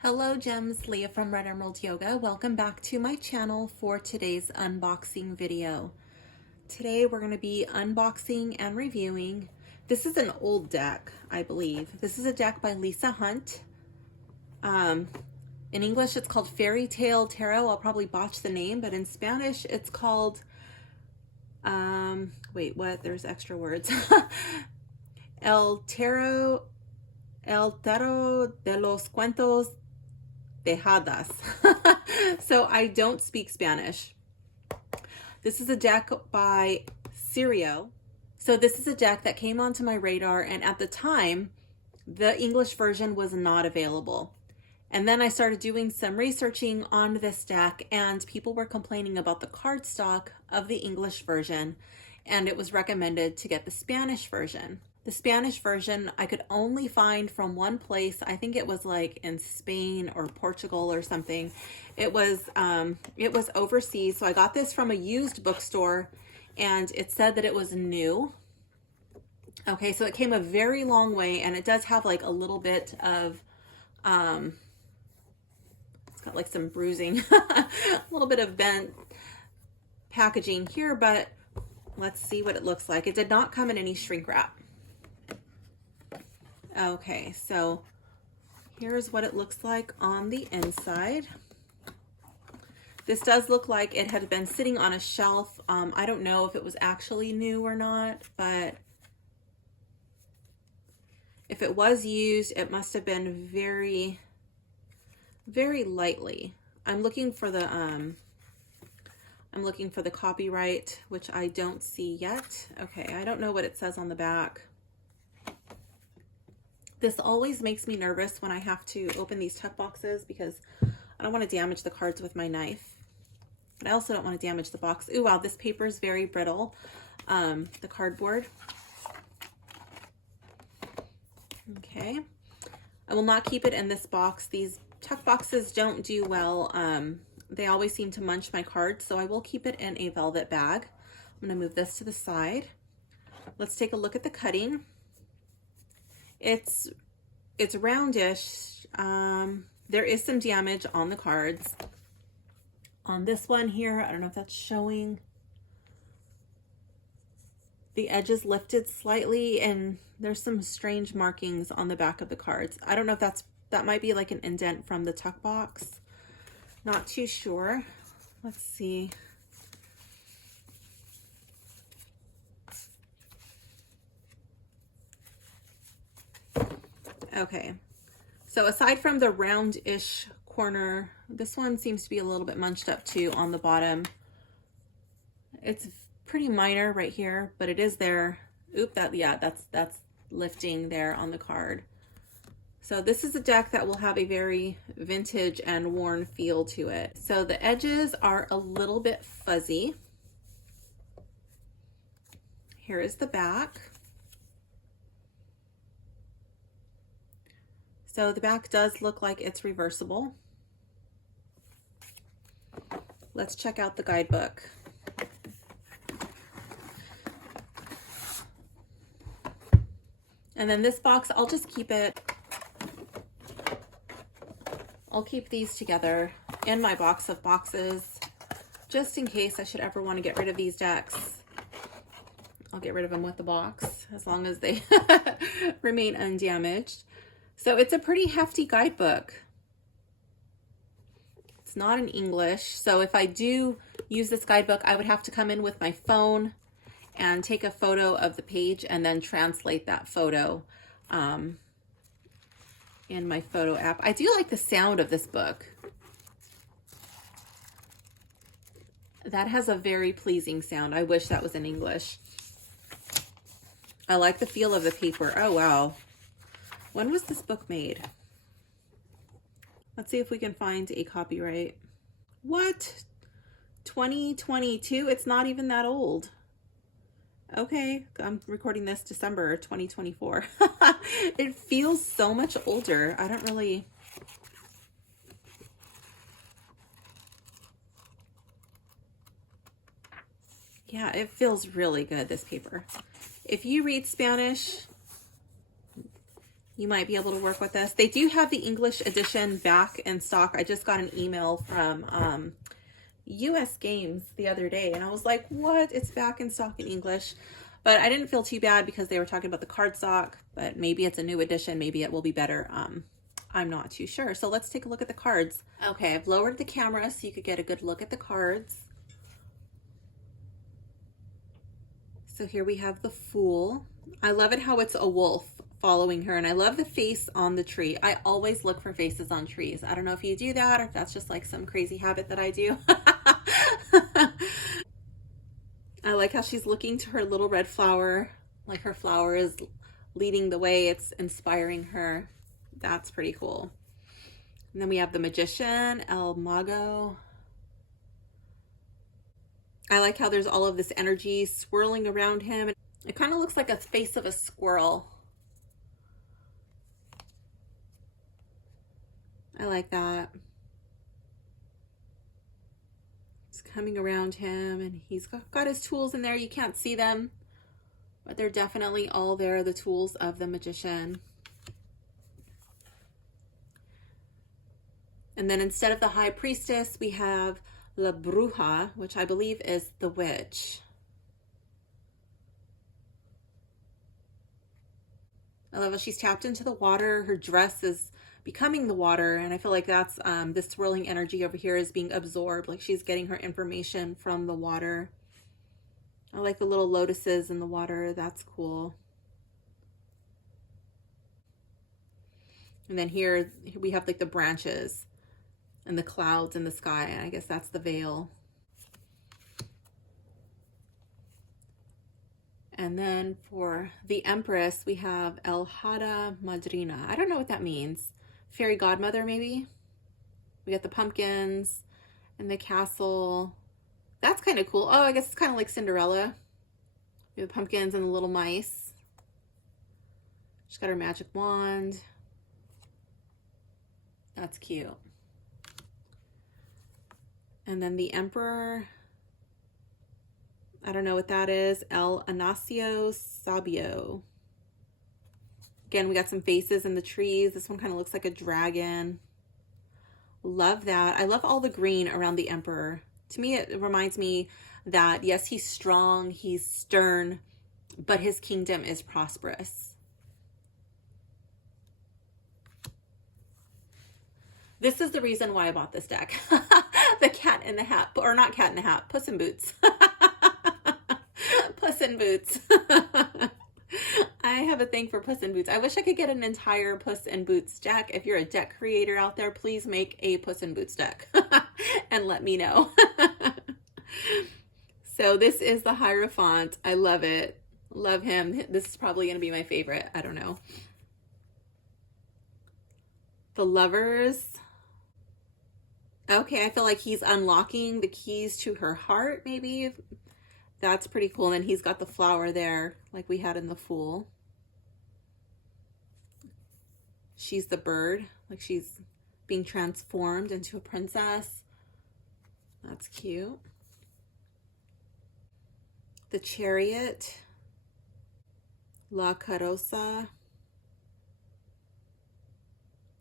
Hello gems, Leah from Red Emerald Yoga. Welcome back to my channel for today's unboxing video. Today we're going to be unboxing and reviewing. This is an old deck, I believe. This is a deck by Lisa Hunt. In English it's called Fairy Tale Tarot. I'll probably botch the name, but in Spanish it's called, wait, what? There's extra words. El Tarot de los Cuentos de Hadas. So I don't speak Spanish. This is a deck by Sirio. So this is a deck that came onto my radar, and at the time the English version was not available. And then I started doing some researching on this deck, and people were complaining about the cardstock of the English version, and it was recommended to get the Spanish version. The Spanish version I could only find from one place. I think it was like in Spain or Portugal or something. It was overseas. So I got this from a used bookstore, and it said that it was new. Okay, so it came a very long way, and it does have like a little bit of it's got like some bruising, a little bit of bent packaging here, but let's see what it looks like. It did not come in any shrink wrap. Okay, so here's what it looks like on the inside. This does look like it had been sitting on a shelf. I don't know if it was actually new or not, but if it was used, it must have been very, very lightly. I'm looking for the copyright, which I don't see yet. Okay, I don't know what it says on the back. This always makes me nervous when I have to open these tuck boxes because I don't want to damage the cards with my knife, but I also don't want to damage the box. Ooh, wow, this paper is very brittle. The cardboard. Okay. I will not keep it in this box. These tuck boxes don't do well. They always seem to munch my cards, so I will keep it in a velvet bag. I'm going to move this to the side. Let's take a look at the cutting. It's roundish. There is some damage on the cards. On this one here, I don't know if that's showing. The edge is lifted slightly, and there's some strange markings on the back of the cards. I don't know if that might be like an indent from the tuck box. Not too sure. Let's see. Okay, so aside from the roundish corner, this one seems to be a little bit munched up too on the bottom. It's pretty minor right here, but it is there. Oop, that's lifting there on the card. So this is a deck that will have a very vintage and worn feel to it. So the edges are a little bit fuzzy. Here is the back. So the back does look like it's reversible. Let's check out the guidebook. And then this box, I'll just keep it. I'll keep these together in my box of boxes, just in case I should ever want to get rid of these decks. I'll get rid of them with the box as long as they remain undamaged. So it's a pretty hefty guidebook. It's not in English. So if I do use this guidebook, I would have to come in with my phone and take a photo of the page and then translate that photo in my photo app. I do like the sound of this book. That has a very pleasing sound. I wish that was in English. I like the feel of the paper. Oh, wow. When was this book made? Let's see if we can find a copyright. What? 2022? It's not even that old. Okay, I'm recording this December 2024. It feels so much older. I don't really... Yeah, it feels really good, this paper. If you read Spanish, you might be able to work with this. They do have the English edition back in stock. I just got an email from US Games the other day, and I was like, what? It's back in stock in English. But I didn't feel too bad because they were talking about the cardstock, but maybe it's a new edition. Maybe it will be better. I'm not too sure. So let's take a look at the cards. Okay, I've lowered the camera so you could get a good look at the cards. So here we have the Fool. I love it how it's a wolf following her, and I love the face on the tree. I always look for faces on trees. I don't know if you do that or if that's just like some crazy habit that I do. I like how she's looking to her little red flower, like her flower is leading the way. It's inspiring her. That's pretty cool. And then we have the Magician, El Mago. I like how there's all of this energy swirling around him. It kind of looks like a face of a squirrel. I like that. It's coming around him, and he's got his tools in there. You can't see them, but they're definitely all there, the tools of the Magician. And then instead of the High Priestess, we have La Bruja, which I believe is the witch. I love how she's tapped into the water. Her dress is becoming the water, and I feel like that's this swirling energy over here is being absorbed, like she's getting her information from the water. I like the little lotuses in the water. That's cool. And then here we have like the branches and the clouds in the sky, and I guess that's the veil. And then for the Empress, we have El Hada Madrina. I don't know what that means. Fairy godmother, maybe? We got the pumpkins and the castle. That's kind of cool. Oh, I guess it's kind of like Cinderella. We have the pumpkins and the little mice. She's got her magic wand. That's cute. And then the Emperor. I don't know what that is. El Anasio Sabio. Again, we got some faces in the trees. This one kind of looks like a dragon. Love that. I love all the green around the Emperor. To me, it reminds me that, yes, he's strong, he's stern, but his kingdom is prosperous. This is the reason why I bought this deck. The Cat in the Hat, or not Cat in the Hat, Puss in Boots. Puss in Boots. I have a thing for Puss in Boots. I wish I could get an entire Puss in Boots deck. If you're a deck creator out there, please make a Puss in Boots deck and let me know. So this is the Hierophant. I love it. Love him. This is probably going to be my favorite. I don't know. The Lovers. Okay, I feel like he's unlocking the keys to her heart, maybe. That's pretty cool. And then he's got the flower there, like we had in the Fool. She's the bird, like she's being transformed into a princess. That's cute. The Chariot. La Carroza.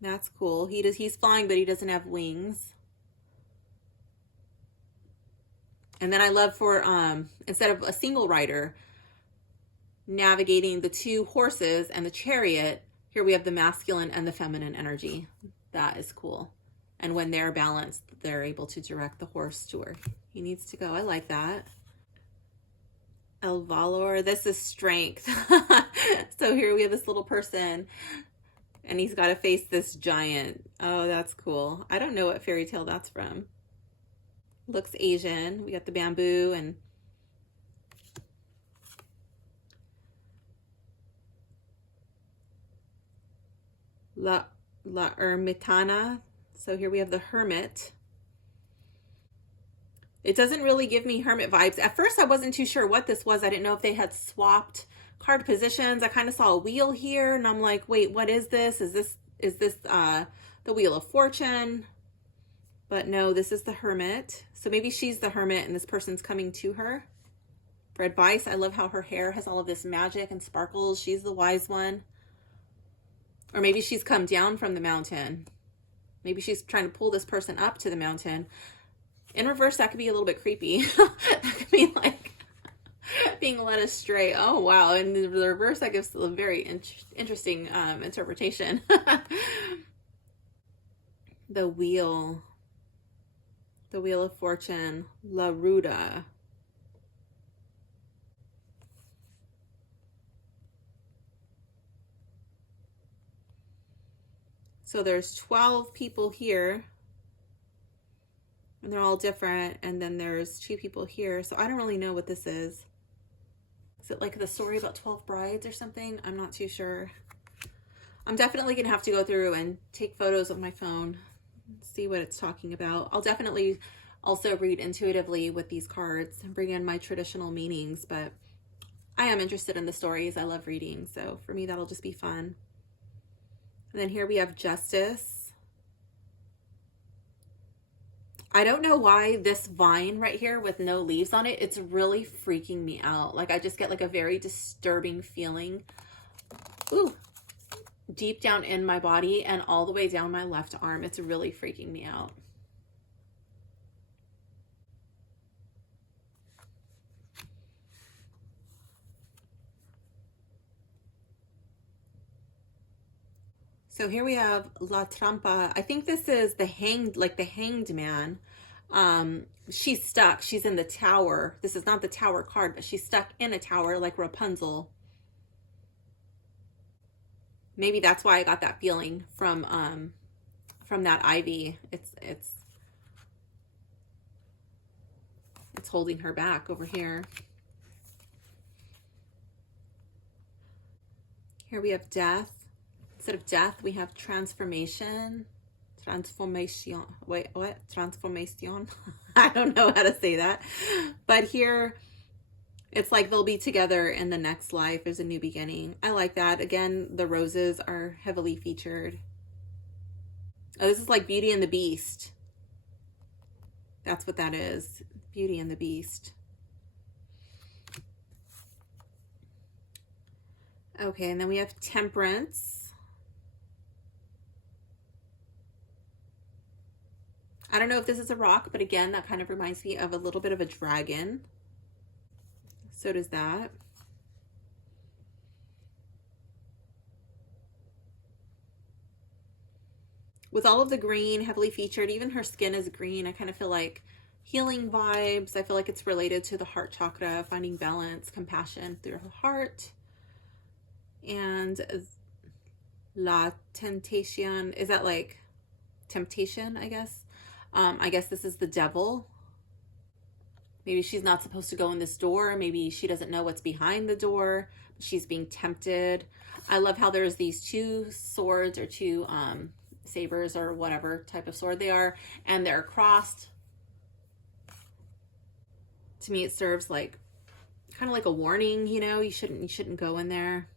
That's cool. He's flying, but he doesn't have wings. And then I love for, instead of a single rider navigating the two horses and the chariot, here we have the masculine and the feminine energy. That is cool. And when they're balanced, they're able to direct the horse to where he needs to go. I like that. El Valor, this is strength. So here we have this little person, and he's got to face this giant. Oh, that's cool. I don't know what fairy tale that's from. Looks Asian. We got the bamboo and La Ermitana. So here we have the Hermit. It doesn't really give me hermit vibes. At first I wasn't too sure what this was. I didn't know if they had swapped card positions. I kind of saw a wheel here and I'm like, wait, what is this? Is this the Wheel of Fortune? But no, this is the Hermit. So maybe she's the Hermit and this person's coming to her for advice. I love how her hair has all of this magic and sparkles. She's the wise one. Or maybe she's come down from the mountain. Maybe she's trying to pull this person up to the mountain. In reverse, that could be a little bit creepy. That could be like being led astray. Oh, wow. In the reverse, that gives a very interesting interpretation. The wheel. The Wheel of Fortune. La Ruda. So there's 12 people here. And they're all different. And then there's 2 people here. So I don't really know what this is. Is it like the story about 12 brides or something? I'm not too sure. I'm definitely going to have to go through and take photos of my phone, see what it's talking about. I'll definitely also read intuitively with these cards and bring in my traditional meanings, but I am interested in the stories. I love reading, so for me that'll just be fun. And then here we have Justice. I don't know why this vine right here with no leaves on it, it's really freaking me out. Like I just get like a very disturbing feeling. Ooh. Deep down in my body and all the way down my left arm. It's really freaking me out. So here we have La Trampa. I think this is the hanged, like the hanged man. She's stuck. She's in the tower. This is not the tower card, but she's stuck in a tower like Rapunzel. Maybe that's why I got that feeling from that ivy. It's holding her back over here. Here we have death. Instead of death, we have transformation. Transformation. Wait, what? Transformation? I don't know how to say that. But here, it's like they'll be together in the next life. There's a new beginning. I like that. Again, the roses are heavily featured. Oh, this is like Beauty and the Beast. That's what that is. Beauty and the Beast. Okay, and then we have Temperance. I don't know if this is a rock, but again, that kind of reminds me of a little bit of a dragon. So does that. With all of the green heavily featured, even her skin is green. I kind of feel like healing vibes. I feel like it's related to the heart chakra, finding balance, compassion through her heart. And La Tentation, is that like temptation, I guess? I guess this is the devil. Maybe she's not supposed to go in this door. Maybe she doesn't know what's behind the door. She's being tempted. I love how there's these 2 swords or 2 sabers or whatever type of sword they are, and they're crossed. To me, it serves like kind of like a warning, you know, you shouldn't go in there.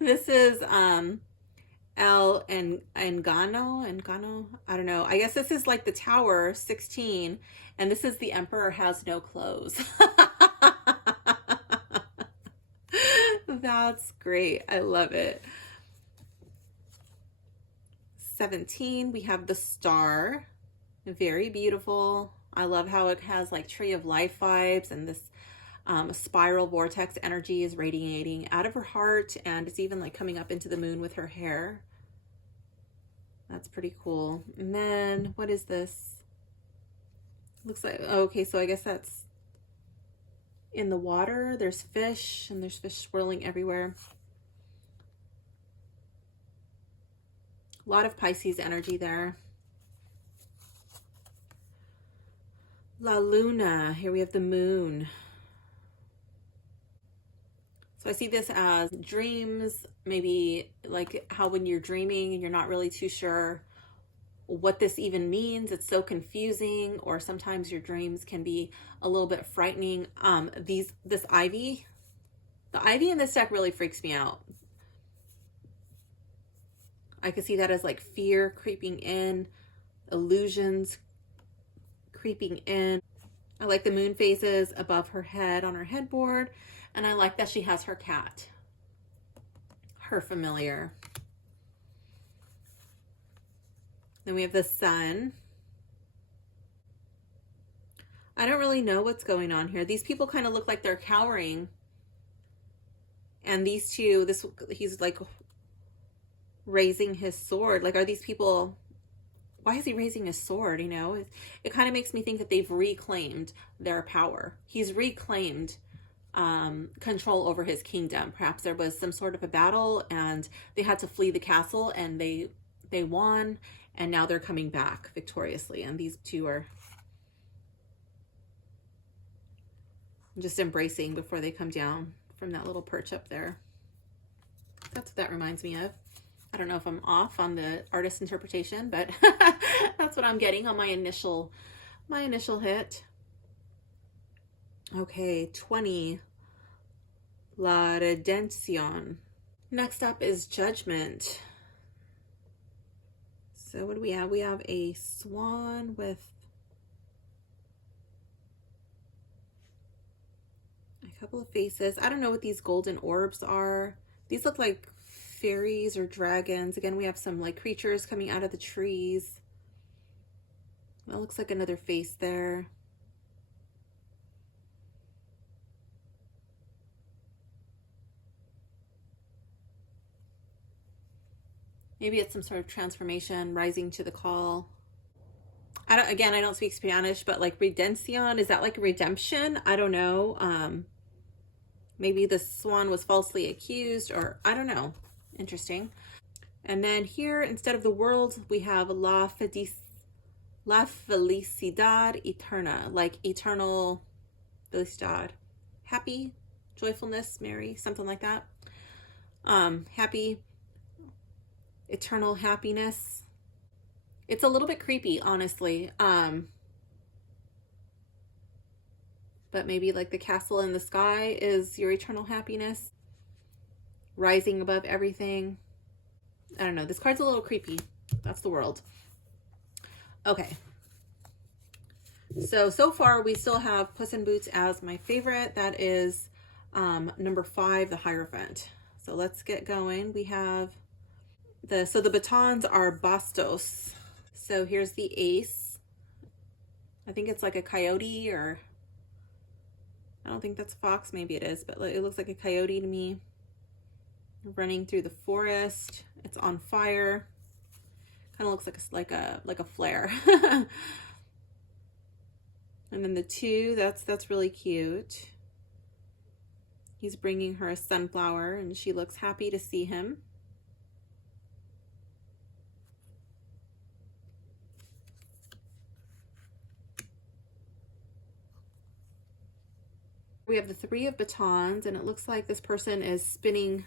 This is El Engano. I don't know. I guess this is like the Tower 16, and this is the Emperor has no clothes. That's great. I love it. 17, we have the Star. Very beautiful. I love how it has like Tree of Life vibes, and this spiral vortex energy is radiating out of her heart, and it's even like coming up into the moon with her hair. That's pretty cool. And then what is this? Looks like, okay, so I guess that's in the water. There's fish, and there's fish swirling everywhere. A lot of Pisces energy there. La Luna, here we have the moon. So I see this as dreams, maybe like how when you're dreaming and you're not really too sure what this even means. It's so confusing, or sometimes your dreams can be a little bit frightening. This ivy, the ivy in this deck really freaks me out. I could see that as like fear creeping in, illusions creeping in. I like the moon phases above her head on her headboard. And I like that she has her cat, her familiar. Then we have the sun. I don't really know what's going on here. These people kind of look like they're cowering. And these two, he's like raising his sword. Like, are these people, why is he raising his sword? You know, it kind of makes me think that they've reclaimed their power. He's reclaimed control over his kingdom. Perhaps there was some sort of a battle and they had to flee the castle and they won, and now they're coming back victoriously. And these two are just embracing before they come down from that little perch up there. That's what that reminds me of. I don't know if I'm off on the artist interpretation, but that's what I'm getting on my initial hit. Okay, 20. La Redención. Next up is Judgment. So what do we have? We have a swan with a couple of faces. I don't know what these golden orbs are. These look like fairies or dragons. Again, we have some like creatures coming out of the trees. That looks like another face there. Maybe it's some sort of transformation, rising to the call. I don't speak Spanish, but like redención, is that like redemption? I don't know. Maybe the swan was falsely accused, or I don't know. Interesting. And then here, instead of the world, we have la felicidad eterna, like eternal felicidad, happy, joyfulness, merry, something like that. Happy, eternal happiness. It's a little bit creepy, honestly. But maybe like the castle in the sky is your eternal happiness, rising above everything. I don't know. This card's a little creepy. That's the world. Okay. So far we still have Puss in Boots as my favorite. That is number 5, the Hierophant. So let's get going. We have the batons are bastos. So here's the ace. I think it's like a coyote, or I don't think that's a fox. Maybe it is, but it looks like a coyote to me. Running through the forest. It's on fire. Kind of looks like a flare. And then the 2, that's really cute. He's bringing her a sunflower and she looks happy to see him. We have the 3 of batons, and it looks like this person is spinning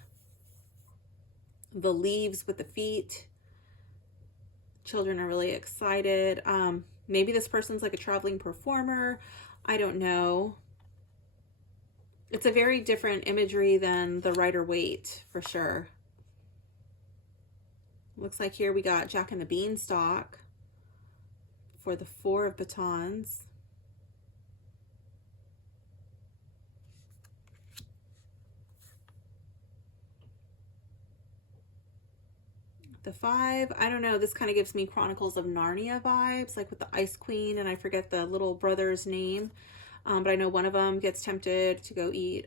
the leaves with the feet. Children are really excited. Maybe this person's like a traveling performer. I don't know. It's a very different imagery than the Rider-Waite for sure. Looks like here we got Jack and the Beanstalk for the 4 of batons. The 5, I don't know, this kind of gives me Chronicles of Narnia vibes, like with the Ice Queen, and I forget the little brother's name, but I know one of them gets tempted to go eat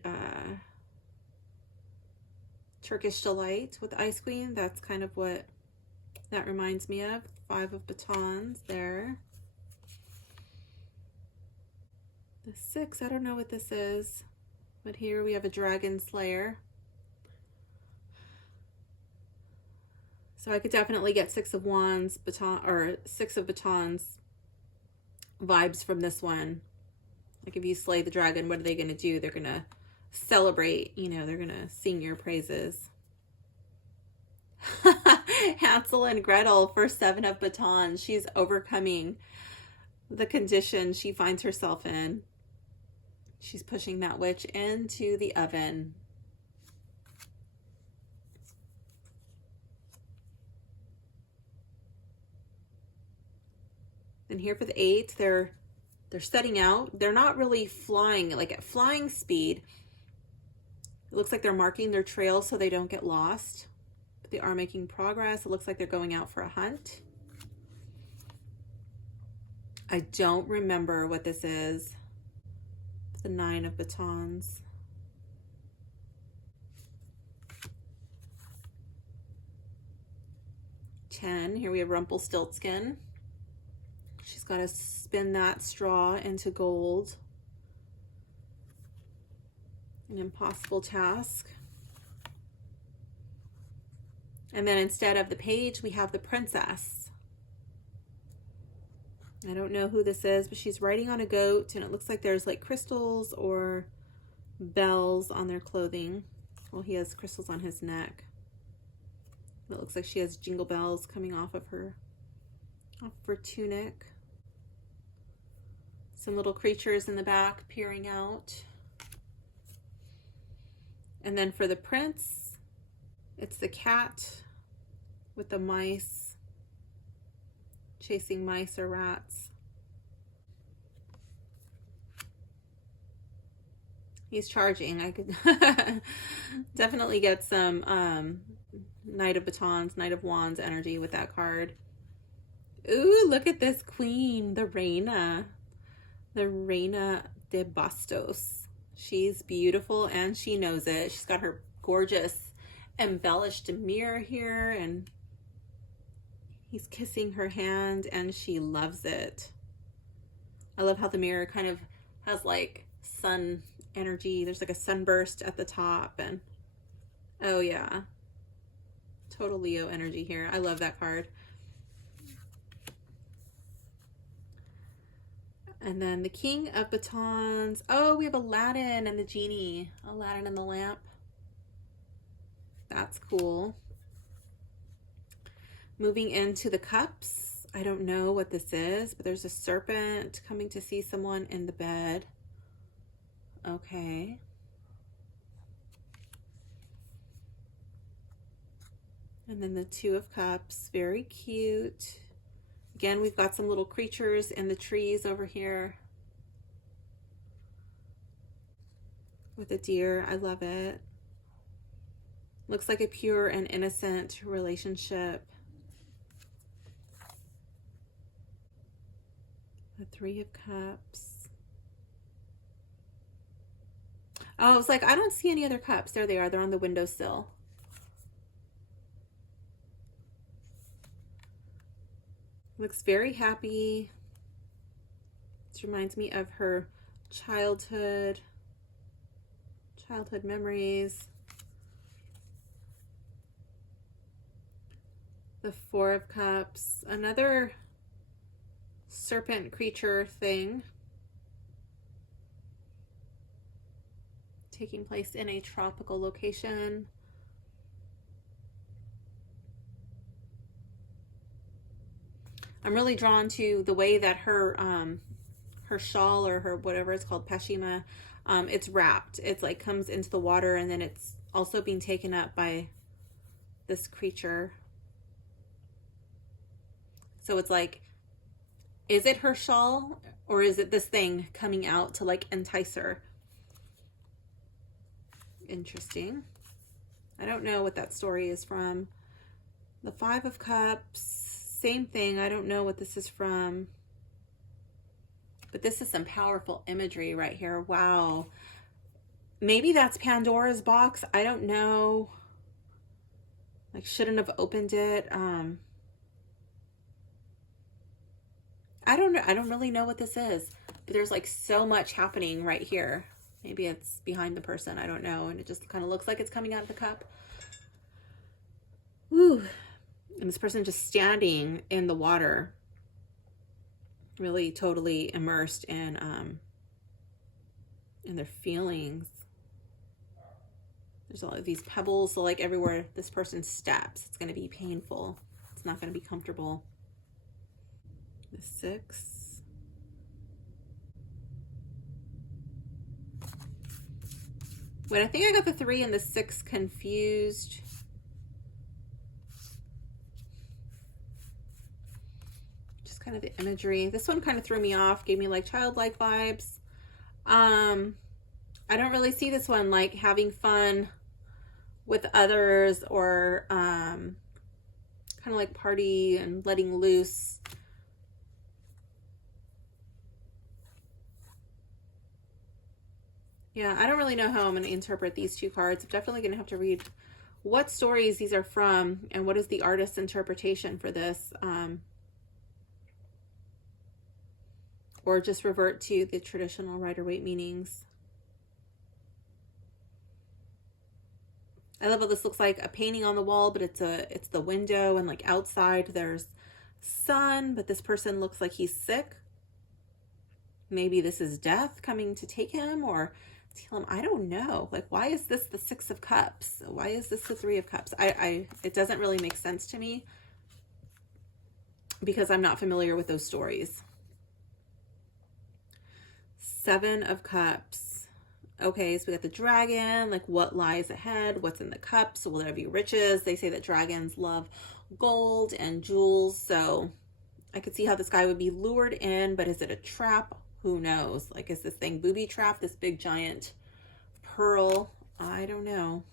Turkish Delight with the Ice Queen. That's kind of what that reminds me of. 5 of batons there. The 6, I don't know what this is, but here we have a dragon slayer. So I could definitely get 6 of wands, 6 of batons vibes from this one. Like if you slay the dragon, what are they going to do? They're going to celebrate, you know, they're going to sing your praises. Hansel and Gretel for 7 of batons. She's overcoming the condition she finds herself in. She's pushing that witch into the oven. Then here for the 8, they're they're setting out. They're not really flying, like at flying speed. It looks like they're marking their trail so they don't get lost. But they are making progress. It looks like they're going out for a hunt. I don't remember what this is. The 9 of batons. Here we have Rumpelstiltskin. She's got to spin that straw into gold. An impossible task. And then instead of the page, we have the princess. I don't know who this is, but she's riding on a goat, and it looks like there's like crystals or bells on their clothing. Well, he has crystals on his neck. It looks like she has jingle bells coming off of her tunic. Some little creatures in the back peering out. And then for the prince, it's the cat with the mice chasing mice or rats. He's charging. I could definitely get some Knight of Batons, Knight of Wands energy with that card. Ooh, look at this queen, the Reina. The Reina de Bastos. She's beautiful and she knows it. She's got her gorgeous embellished mirror here, and he's kissing her hand and she loves it. I love how the mirror kind of has like sun energy. There's like a sunburst at the top, and oh yeah. Total Leo energy here. I love that card. And then the King of Batons. Oh, we have Aladdin and the genie. Aladdin and the lamp. That's cool. Moving into the cups. I don't know what this is, but there's a serpent coming to see someone in the bed. Okay. And then the 2 of Cups, very cute. Again, we've got some little creatures in the trees over here. With a deer, I love it. Looks like a pure and innocent relationship. The 3 of Cups. Oh, it's like, I don't see any other cups. There they are, they're on the windowsill. Looks very happy. This reminds me of her childhood memories. The 4 of Cups, another serpent creature thing taking place in a tropical location. I'm really drawn to the way that her shawl, or her whatever it's called, pashima, it's wrapped. It's like comes into the water, and then it's also being taken up by this creature. So it's like, is it her shawl, or is it this thing coming out to like entice her? Interesting. I don't know what that story is from. The 5 of Cups. Same thing. I don't know what this is from. But this is some powerful imagery right here. Wow. Maybe that's Pandora's box. I don't know. Like, shouldn't have opened it. I don't know. I don't really know what this is. But there's like so much happening right here. Maybe it's behind the person. I don't know. And it just kind of looks like it's coming out of the cup. Woo. And this person just standing in the water, really totally immersed in their feelings. There's all of these pebbles, so like everywhere this person steps, it's going to be painful. It's not going to be comfortable. The 6. Wait, I think I got the 3 and the 6 confused. kind of the imagery. This one kind of threw me off, gave me like childlike vibes. I don't really see this one like having fun with others or kind of like party and letting loose. Yeah, I don't really know how I'm going to interpret these two cards. I'm definitely going to have to read what stories these are from and what is the artist's interpretation for this. Or just revert to the traditional Rider-Waite meanings. I love how this looks like a painting on the wall, but it's the window, and like outside there's sun, but this person looks like he's sick. Maybe this is death coming to take him or steal him. I don't know. Like, why is this the Six of Cups? Why is this the Three of Cups? It doesn't really make sense to me because I'm not familiar with those stories. Seven of Cups. Okay, so we got the dragon, like what lies ahead, what's in the cups, will there be riches? They say that dragons love gold and jewels, so I could see how this guy would be lured in, but is it a trap? Who knows? Like, is this thing booby trap, this big giant pearl? I don't know.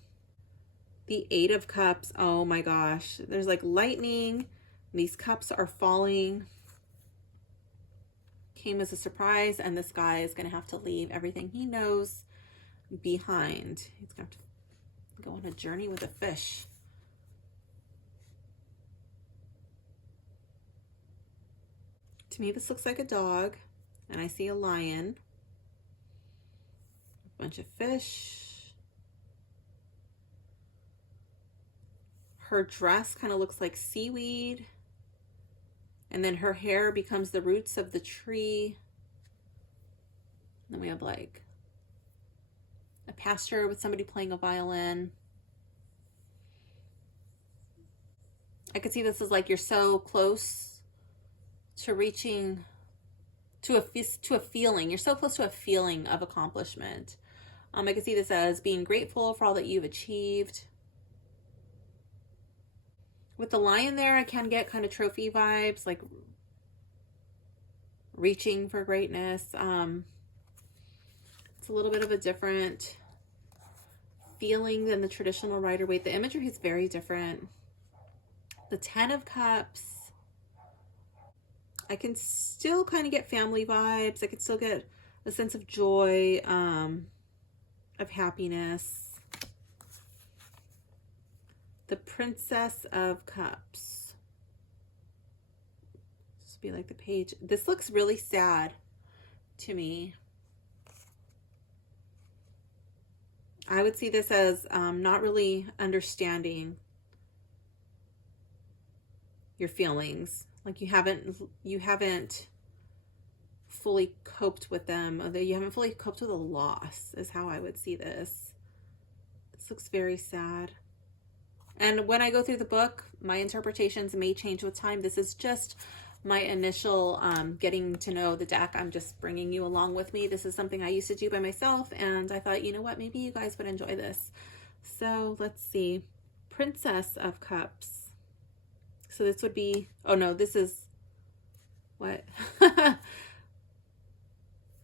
The Eight of Cups. Oh my gosh. There's like lightning. These cups are falling. Came as a surprise, and this guy is going to have to leave everything he knows behind. He's going to have to go on a journey with a fish. To me, this looks like a dog, and I see a lion, a bunch of fish. Her dress kind of looks like seaweed. And then her hair becomes the roots of the tree. And then we have like a pasture with somebody playing a violin. I could see this as like you're so close to reaching to a feeling. You're so close to a feeling of accomplishment. I could see this as being grateful for all that you've achieved. With the lion there, I can get kind of trophy vibes, like reaching for greatness. It's a little bit of a different feeling than the traditional Rider-Waite. The imagery is very different. The Ten of Cups. I can still kind of get family vibes. I can still get a sense of joy, of happiness. The Princess of Cups. This would be like the page. This looks really sad to me. I would see this as not really understanding your feelings. Like you haven't fully coped with them. You haven't fully coped with a loss is how I would see this. This looks very sad. And when I go through the book, my interpretations may change with time. This is just my initial getting to know the deck. I'm just bringing you along with me. This is something I used to do by myself, and I thought, you know what, maybe you guys would enjoy this. So let's see. Princess of Cups. So this would be, oh no, this is, what?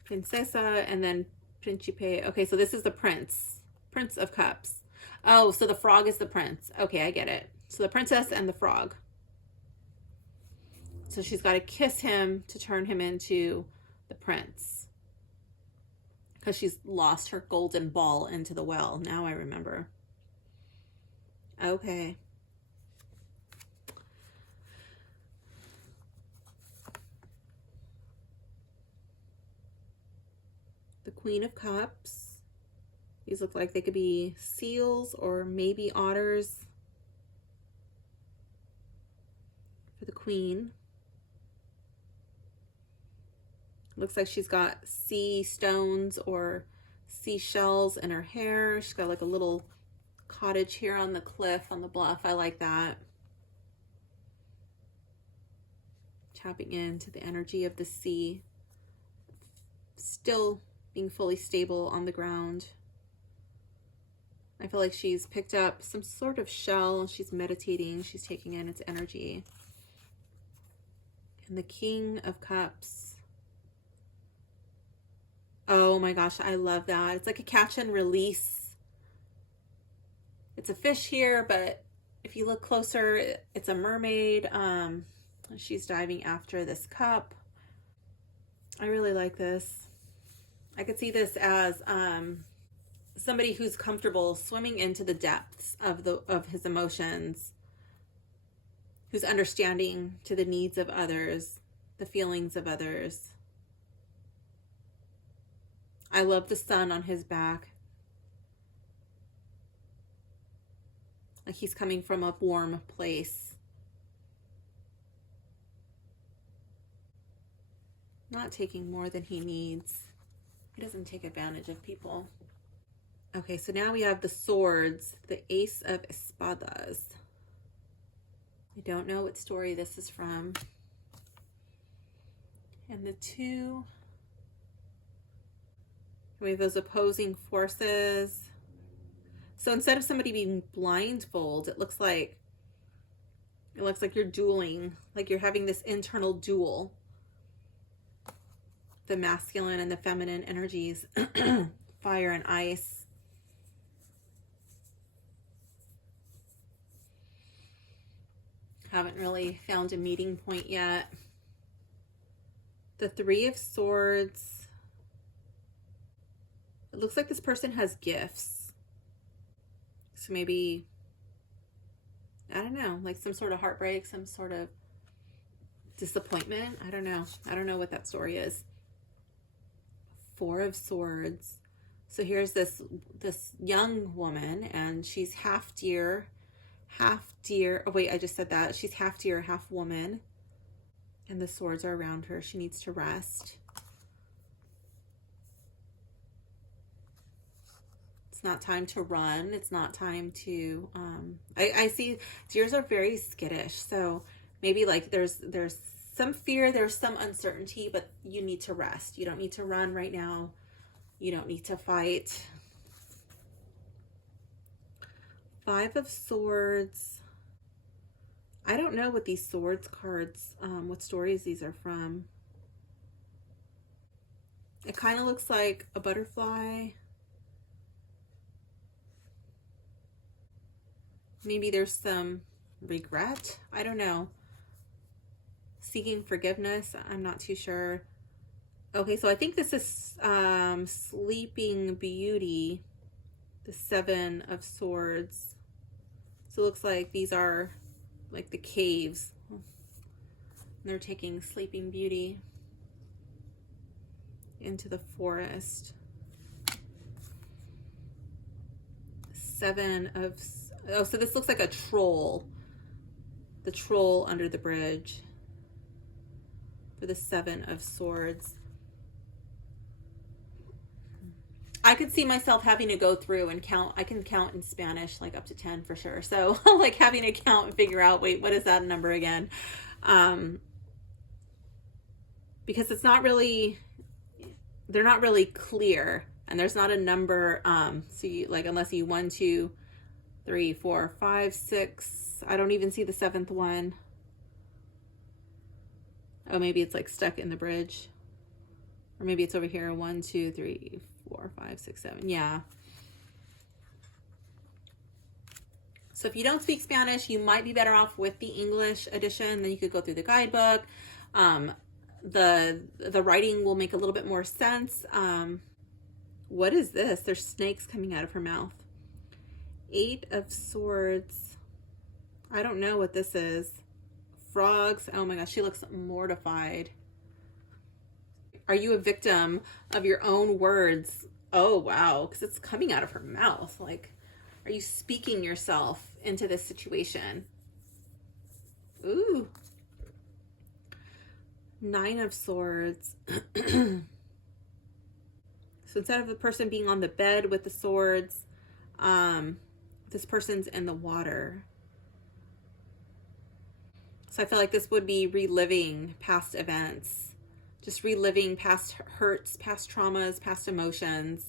Princesa and then Principe. Okay, so this is the Prince. Prince of Cups. Oh, so the frog is the prince. Okay, I get it. So the princess and the frog. So she's got to kiss him to turn him into the prince. Because she's lost her golden ball into the well. Now I remember. Okay. The Queen of Cups. These look like they could be seals or maybe otters for the queen. Looks like she's got sea stones or seashells in her hair. She's got like a little cottage here on the cliff, on the bluff. I like that. Tapping into the energy of the sea. Still being fully stable on the ground. I feel like she's picked up some sort of shell. She's meditating. She's taking in its energy. And the King of Cups. Oh my gosh, I love that. It's like a catch and release. It's a fish here, but if you look closer, it's a mermaid. She's diving after this cup. I really like this. I could see this as somebody who's comfortable swimming into the depths of his emotions, who's understanding to the needs of others, the feelings of others. I love the sun on his back. Like he's coming from a warm place. Not taking more than he needs. He doesn't take advantage of people. Okay, so now we have the swords, the Ace of Espadas. I don't know what story this is from. And the two, we have those opposing forces. So instead of somebody being blindfolded, it looks like you're dueling, like you're having this internal duel. The masculine and the feminine energies, fire and ice. Haven't really found a meeting point yet. The Three of Swords. It looks like this person has gifts. So maybe, I don't know, like some sort of heartbreak, some sort of disappointment. I don't know. I don't know what that story is. Four of Swords. So here's this young woman, and she's half deer. Oh wait, I just said that. She's half deer, half woman. And the swords are around her. She needs to rest. It's not time to run. It's not time to, I see deers are very skittish. So maybe like there's some fear, there's some uncertainty, but you need to rest. You don't need to run right now. You don't need to fight. Five of Swords. I don't know what these swords cards, what stories these are from. It kind of looks like a butterfly. Maybe there's some regret. I don't know. Seeking forgiveness. I'm not too sure. Okay, so I think this is Sleeping Beauty, the Seven of Swords. So it looks like these are like the caves. And they're taking Sleeping Beauty into the forest. Oh, so this looks like a troll. The troll under the bridge for the Seven of Swords. I could see myself having to go through and count. I can count in Spanish like up to 10 for sure. So like having to count and figure out, wait, what is that number again? Because it's not really, they're not really clear, and there's not a number. So you like, unless you 1, 2, 3, 4, 5, 6. I don't even see the seventh one. Oh, maybe it's like stuck in the bridge, or maybe it's over here. 1, 2, 3, 4, 5, 6, 7. Yeah. So if you don't speak Spanish, you might be better off with the English edition. Then you could go through the guidebook. The writing will make a little bit more sense. What is this? There's snakes coming out of her mouth. 8 of Swords. I don't know what this is. Frogs. Oh my gosh, she looks mortified. Are you a victim of your own words? Oh wow, because it's coming out of her mouth. Like, are you speaking yourself into this situation? Ooh. 9 of Swords. So instead of the person being on the bed with the swords, this person's in the water. So I feel like this would be reliving past events, just reliving past hurts, past traumas, past emotions.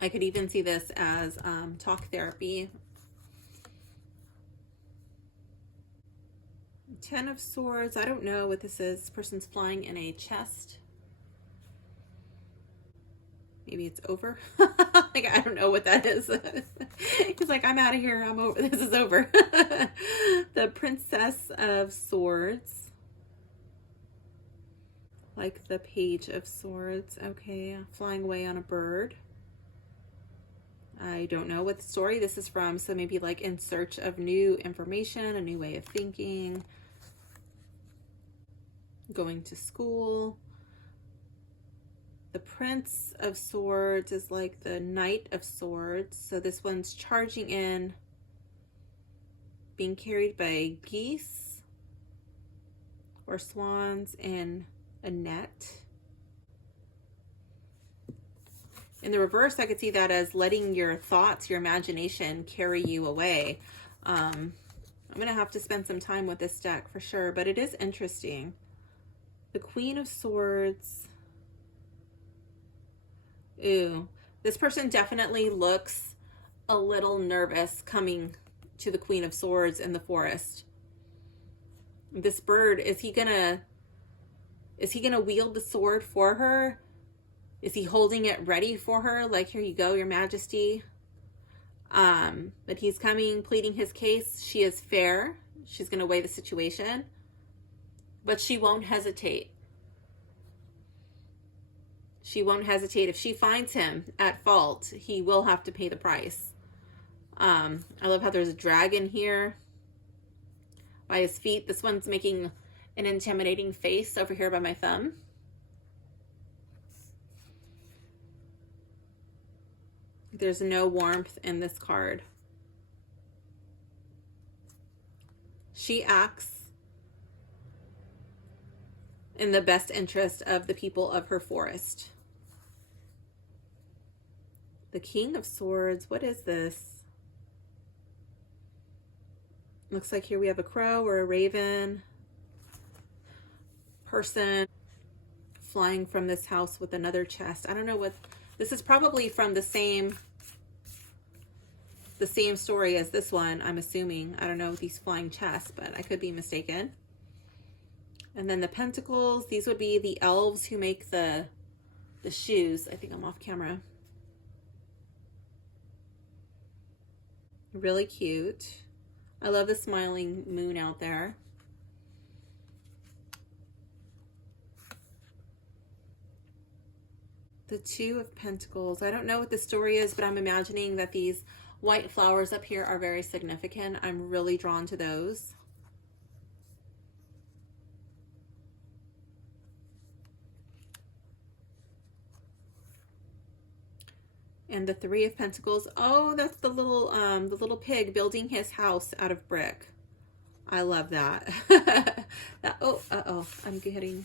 I could even see this as talk therapy. Ten of Swords. I don't know what this is. This person's flying in a chest. Maybe it's over. Like, I don't know what that is. He's like, I'm out of here. I'm over. This is over. The Princess of Swords. Like the Page of Swords. Okay, flying away on a bird. I don't know what story this is from, so maybe like in search of new information, a new way of thinking, going to school. The Prince of Swords is like the Knight of Swords, so this one's charging in, being carried by geese or swans in a net. In the reverse, I could see that as letting your thoughts, your imagination carry you away. I'm going to have to spend some time with this deck for sure, but it is interesting. The Queen of Swords. Ooh, this person definitely looks a little nervous coming to the Queen of Swords in the forest. This bird, is he gonna wield the sword for her? Is he holding it ready for her? Like, here you go, your majesty. But he's coming, pleading his case. She is fair. She's going to weigh the situation. But she won't hesitate. She won't hesitate. If she finds him at fault, he will have to pay the price. I love how there's a dragon here by his feet. This one's making an intimidating face over here by my thumb. There's no warmth in this card. She acts in the best interest of the people of her forest. The King of Swords. What is this? Looks like here we have a crow or a raven. Person flying from this house with another chest. I don't know what this is. Probably from the same story as this one, I'm assuming. I don't know these flying chests, but I could be mistaken. And then the pentacles, these would be the elves who make the shoes. I think I'm off camera. Really cute. I love the smiling moon out there. The Two of Pentacles. I don't know what the story is, but I'm imagining that these white flowers up here are very significant. I'm really drawn to those. And the Three of Pentacles. Oh, that's the little pig building his house out of brick. I love that. I'm getting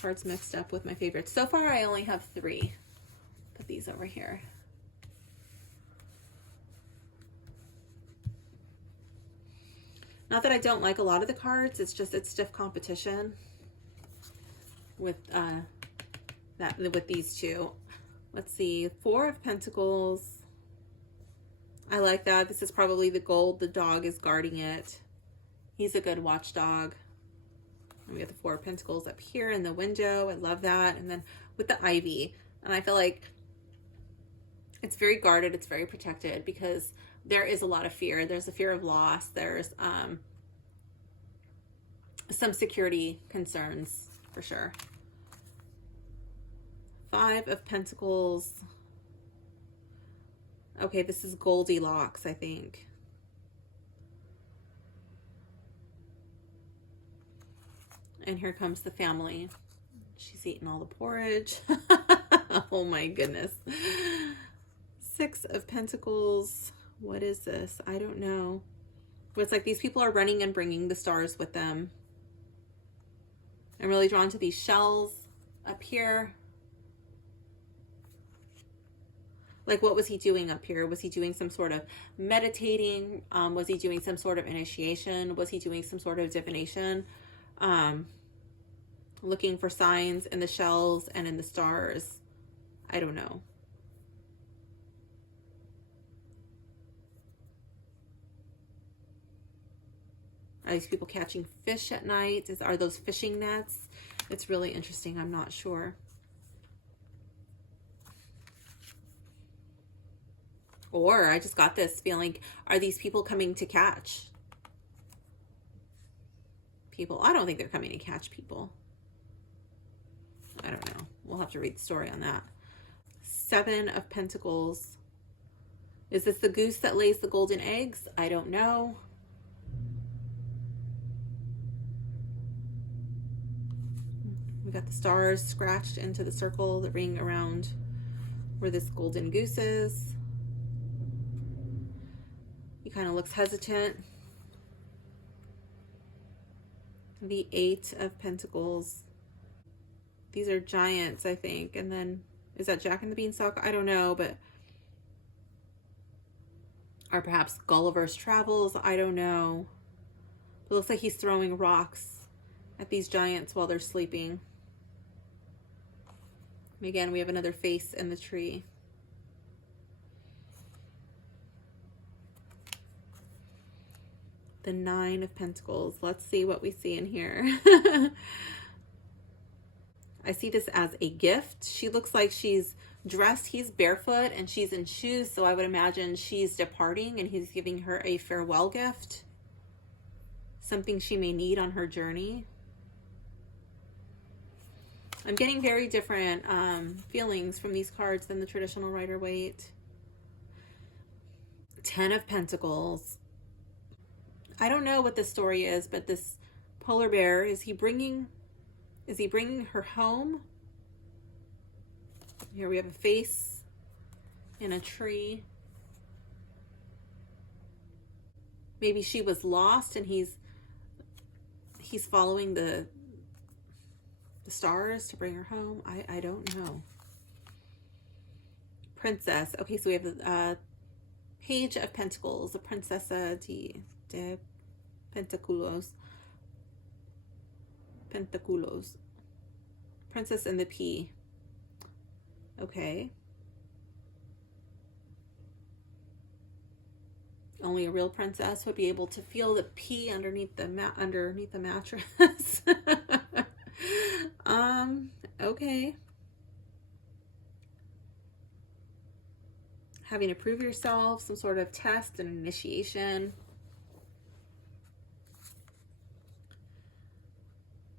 cards mixed up with my favorites. So far, I only have 3. Put these over here. Not that I don't like a lot of the cards. It's just it's stiff competition with with these two. Let's see, Four of Pentacles. I like that. This is probably the gold. The dog is guarding it. He's a good watchdog. And we have the Four of Pentacles up here in the window. I love that. And then with the ivy. And I feel like it's very guarded. It's very protected because there is a lot of fear. There's a fear of loss. There's some security concerns for sure. Five of Pentacles. Okay, this is Goldilocks, I think. And here comes the family. She's eating all the porridge. Oh my goodness. Six of Pentacles. What is this? I don't know. But it's like these people are running and bringing the stars with them. I'm really drawn to these shells up here. Like, what was he doing up here? Was he doing some sort of meditating? Was he doing some sort of initiation? Was he doing some sort of divination? Looking for signs in the shells and in the stars. I don't know. Are these people catching fish at night? Are those fishing nets? It's really interesting. I'm not sure. Or I just got this feeling, are these people coming to catch people? I don't think they're coming to catch people. I don't know. We'll have to read the story on that. 7 of Pentacles. Is this the goose that lays the golden eggs? I don't know. We got the stars scratched into the circle, the ring around where this golden goose is. He kind of looks hesitant. The 8 of Pentacles. These are giants, I think. And then, is that Jack and the Beanstalk? I don't know, but or perhaps Gulliver's Travels. I don't know. It looks like he's throwing rocks at these giants while they're sleeping. And again, we have another face in the tree. The 9 of Pentacles. Let's see what we see in here. I see this as a gift. She looks like she's dressed. He's barefoot and she's in shoes. So I would imagine she's departing and he's giving her a farewell gift. Something she may need on her journey. I'm getting very different feelings from these cards than the traditional Rider-Waite. 10 of Pentacles. I don't know what the story is, but this polar bear, is he bringing her home? Here we have a face in a tree. Maybe she was lost and he's following the stars to bring her home. I don't know. Princess. Okay, so we have the Page of Pentacles, the Princesa de Pentaculos. Princess and the P. Okay. Only a real princess would be able to feel the pee underneath the mattress. Okay. Having to prove yourself, some sort of test and initiation.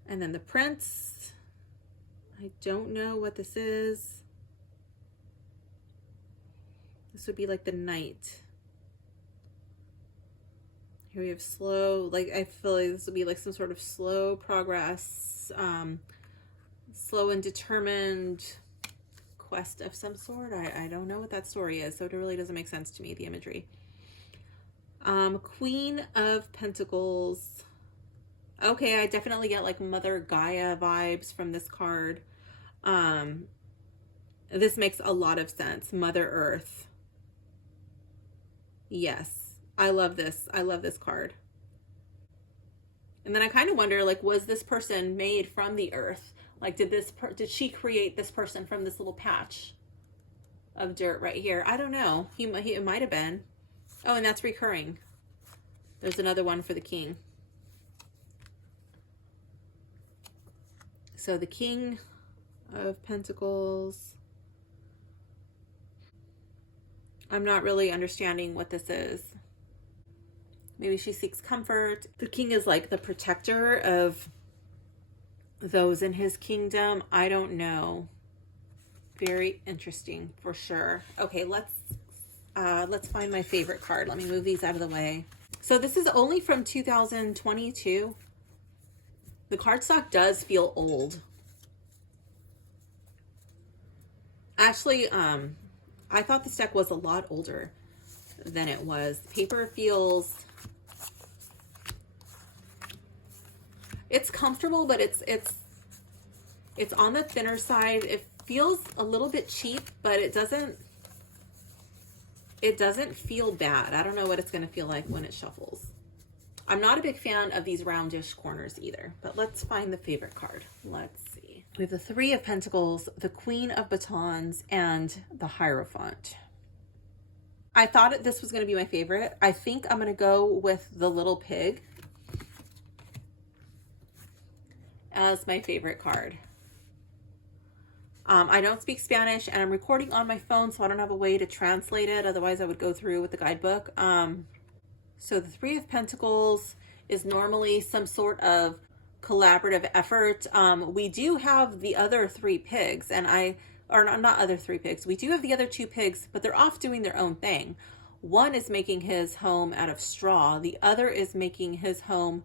And then the prince. I don't know what this is. This would be like the knight. Here we have slow, like I feel like this would be like some sort of slow progress, slow and determined quest of some sort. I don't know what that story is, so it really doesn't make sense to me, the imagery. Queen of Pentacles. Okay, I definitely get like Mother Gaia vibes from this card. This makes a lot of sense. Mother Earth. Yes. I love this. I love this card. And then I kind of wonder, like, was this person made from the earth? Like, did she create this person from this little patch of dirt right here? I don't know. It might have been. Oh, and that's recurring. There's another one for the king. So the King of Pentacles. I'm not really understanding what this is. Maybe she seeks comfort. The king is like the protector of those in his kingdom. I don't know. Very interesting for sure. Okay, let's find my favorite card. Let me move these out of the way. So this is only from 2022. The cardstock does feel old. Actually, I thought this deck was a lot older than it was. Paper feels, it's comfortable, but it's on the thinner side. It feels a little bit cheap, but it doesn't feel bad. I don't know what it's going to feel like when it shuffles. I'm not a big fan of these roundish corners either, but let's find the favorite card. Let's see. We have the 3 of Pentacles, the Queen of Batons, and the Hierophant. I thought this was going to be my favorite. I think I'm going to go with the little pig. as my favorite card. I don't speak Spanish, and I'm recording on my phone, so I don't have a way to translate it. Otherwise, I would go through with the guidebook. So the Three of Pentacles is normally some sort of collaborative effort. We do have the other three pigs, or not other three pigs. We do have the other two pigs, but they're off doing their own thing. One is making his home out of straw. The other is making his home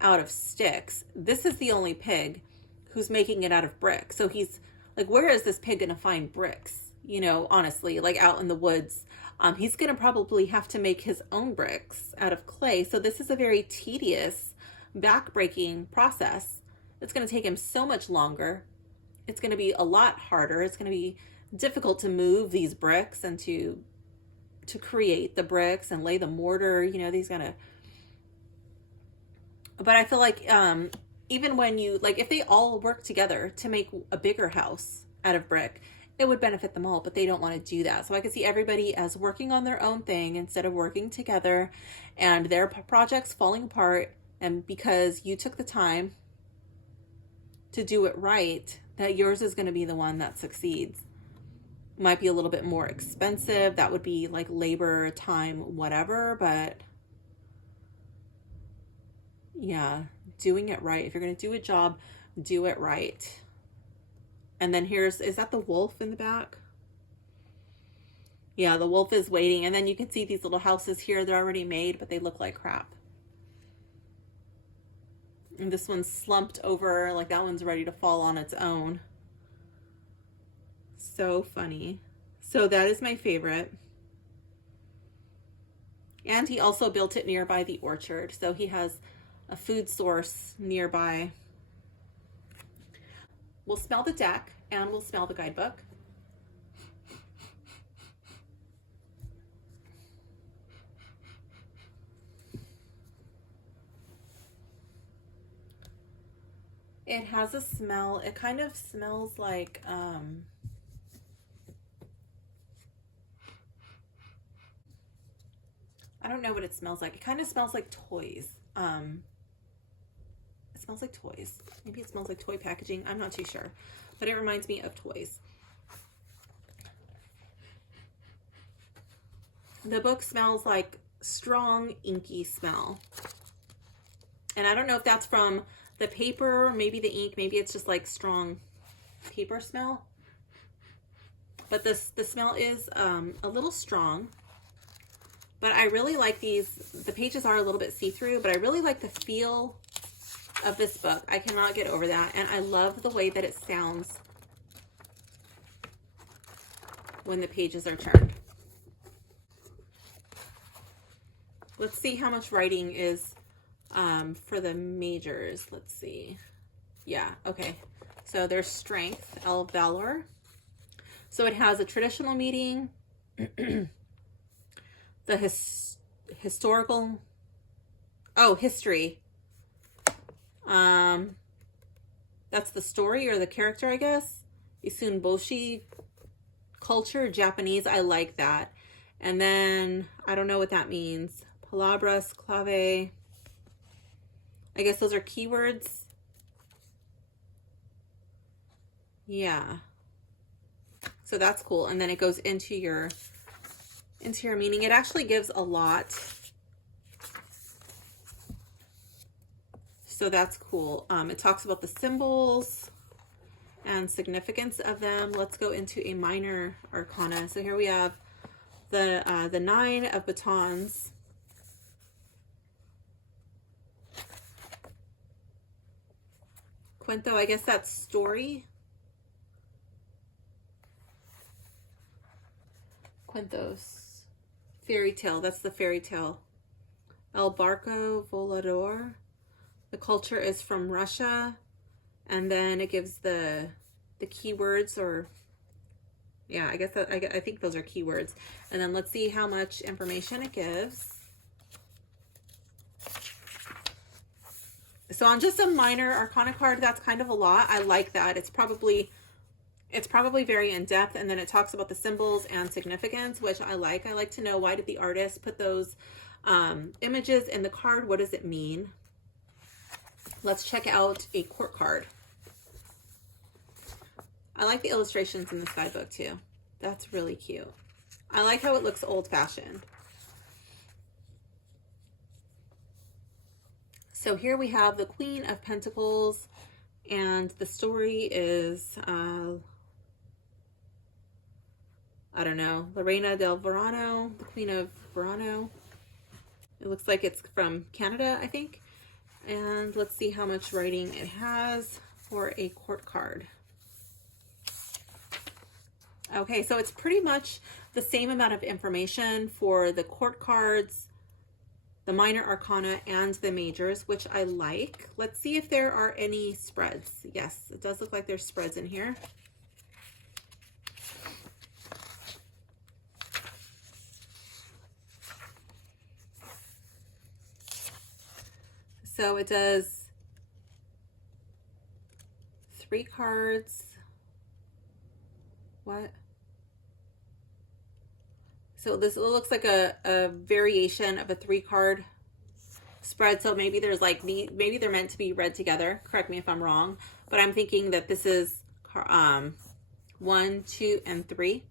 out of sticks. This is the only pig who's making it out of brick. So he's like, where is this pig going to find bricks? You know, honestly, like out in the woods. He's going to probably have to make his own bricks out of clay. So this is a very tedious, back-breaking process. It's going to take him so much longer. It's going to be a lot harder. It's going to be difficult to move these bricks and to create the bricks and lay the mortar. You know, he's going to... But I feel like even when you, like, if they all work together to make a bigger house out of brick, it would benefit them all, but they don't want to do that. So I can see everybody as working on their own thing instead of working together, and their projects falling apart. And because you took the time to do it right, that yours is going to be the one that succeeds. Might be a little bit more expensive. That would be like labor, time, whatever, but yeah, doing it right. If you're going to do a job, do it right. And then is that the wolf in the back? Yeah, the wolf is waiting. And then you can see these little houses here. They're already made, but they look like crap. And this one's slumped over, like that one's ready to fall on its own. So funny. So that is my favorite. And he also built it nearby the orchard. So he has a food source nearby. We'll smell the deck and we'll smell the guidebook. It has a smell. It kind of smells like I don't know what it smells like. It kind of smells like toys. It smells like toys. Maybe it smells like toy packaging. I'm not too sure. But it reminds me of toys. The book smells like strong, inky smell. And I don't know if that's from the paper, maybe the ink, maybe it's just like strong paper smell. But the smell is a little strong. But I really like these. The pages are a little bit see-through, but I really like the feel of this book. I cannot get over that. And I love the way that it sounds when the pages are turned. Let's see how much writing is for the majors. Let's see. Yeah, okay. So there's strength, L valor. So it has a traditional meaning, the historical, history. That's the story or the character, I guess. Isunboshi, culture, Japanese. I like that. And then I don't know what that means. Palabras, clave. I guess those are keywords. Yeah. So that's cool. And then it goes into your meaning. It actually gives a lot. So that's cool. It talks about the symbols and significance of them. Let's go into a minor arcana. So here we have the 9 of batons. Cuento, I guess that's story. Cuentos, fairy tale. That's the fairy tale. El Barco Volador. The culture is from Russia, and then it gives the keywords, or yeah, I guess I think those are keywords. And then let's see how much information it gives. So on just a minor arcana card, that's kind of a lot. I like that. It's probably very in-depth, and then it talks about the symbols and significance, which I like. I like to know, why did the artist put those images in the card? What does it mean? Let's check out a court card. I like the illustrations in this guidebook too. That's really cute. I like how it looks old-fashioned. So here we have the Queen of Pentacles, and the story is, I don't know, Lorena del Verano, the Queen of Verano. It looks like it's from Canada, I think. And let's see how much writing it has for a court card. Okay, so it's pretty much the same amount of information for the court cards, the minor arcana, and the majors, which I like. Let's see if there are any spreads. Yes, it does look like there's spreads in here. So it does 3 cards. What? So this looks like a variation of a 3-card spread. So maybe there's like, maybe they're meant to be read together. Correct me if I'm wrong, but I'm thinking that this is 1, 2, and 3.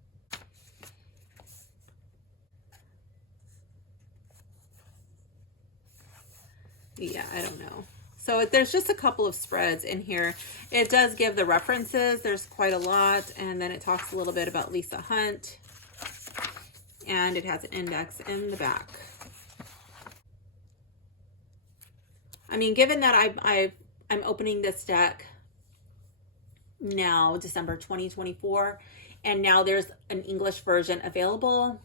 Yeah, I don't know. So there's just a couple of spreads in here. It does give the references. There's quite a lot. And then it talks a little bit about Lisa Hunt. And it has an index in the back. I mean, given that I'm opening this deck now, December 2024, and now there's an English version available,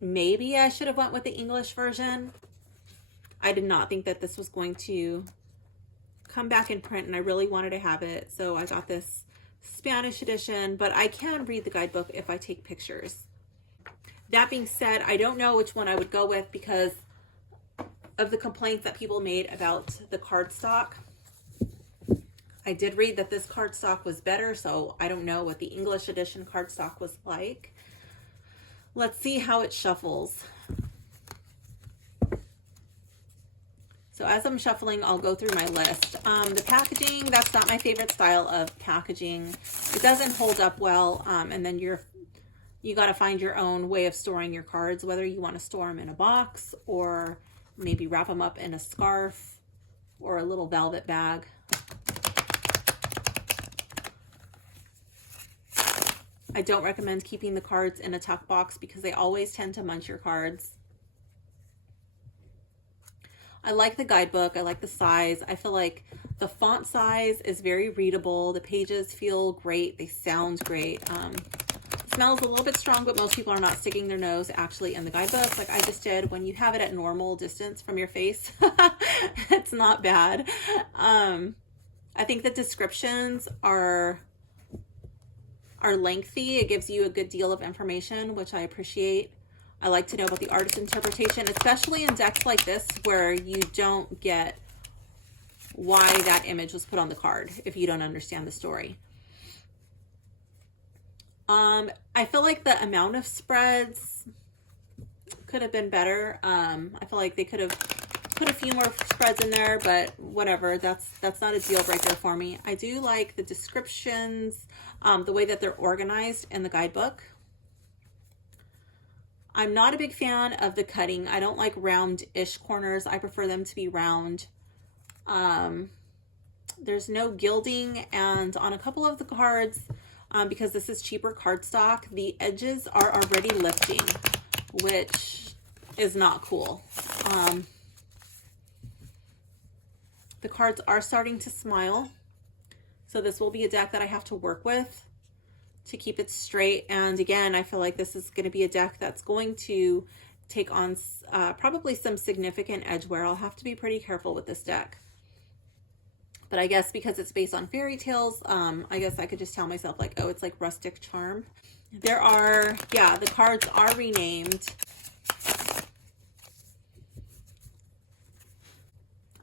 maybe I should have went with the English version. I did not think that this was going to come back in print, and I really wanted to have it. So I got this Spanish edition, but I can read the guidebook if I take pictures. That being said, I don't know which one I would go with because of the complaints that people made about the cardstock. I did read that this cardstock was better, so I don't know what the English edition cardstock was like. Let's see how it shuffles. So as I'm shuffling, I'll go through my list. The packaging, that's not my favorite style of packaging. It doesn't hold up well, and then you got to find your own way of storing your cards, whether you want to store them in a box or maybe wrap them up in a scarf or a little velvet bag. I don't recommend keeping the cards in a tuck box because they always tend to munch your cards. I like the guidebook. I like the size. I feel like the font size is very readable. The pages feel great. They sound great. It smells a little bit strong, but most people are not sticking their nose actually in the guidebook like I just did. When you have it at normal distance from your face, it's not bad. I think the descriptions are lengthy. It gives you a good deal of information, which I appreciate. I like to know about the artist's interpretation, especially in decks like this where you don't get why that image was put on the card if you don't understand the story. I feel like the amount of spreads could have been better. I feel like they could have put a few more spreads in there, but whatever. That's not a deal breaker for me. I do like the descriptions, the way that they're organized in the guidebook. I'm not a big fan of the cutting. I don't like round-ish corners. I prefer them to be round. There's no gilding, and on a couple of the cards, because this is cheaper cardstock, the edges are already lifting, which is not cool. The cards are starting to smile, so this will be a deck that I have to work with to keep it straight. And again, I feel like this is going to be a deck that's going to take on probably some significant edge wear. I'll have to be pretty careful with this deck. But I guess because it's based on fairy tales, I guess I could just tell myself like, oh, it's like rustic charm. There are, yeah, the cards are renamed.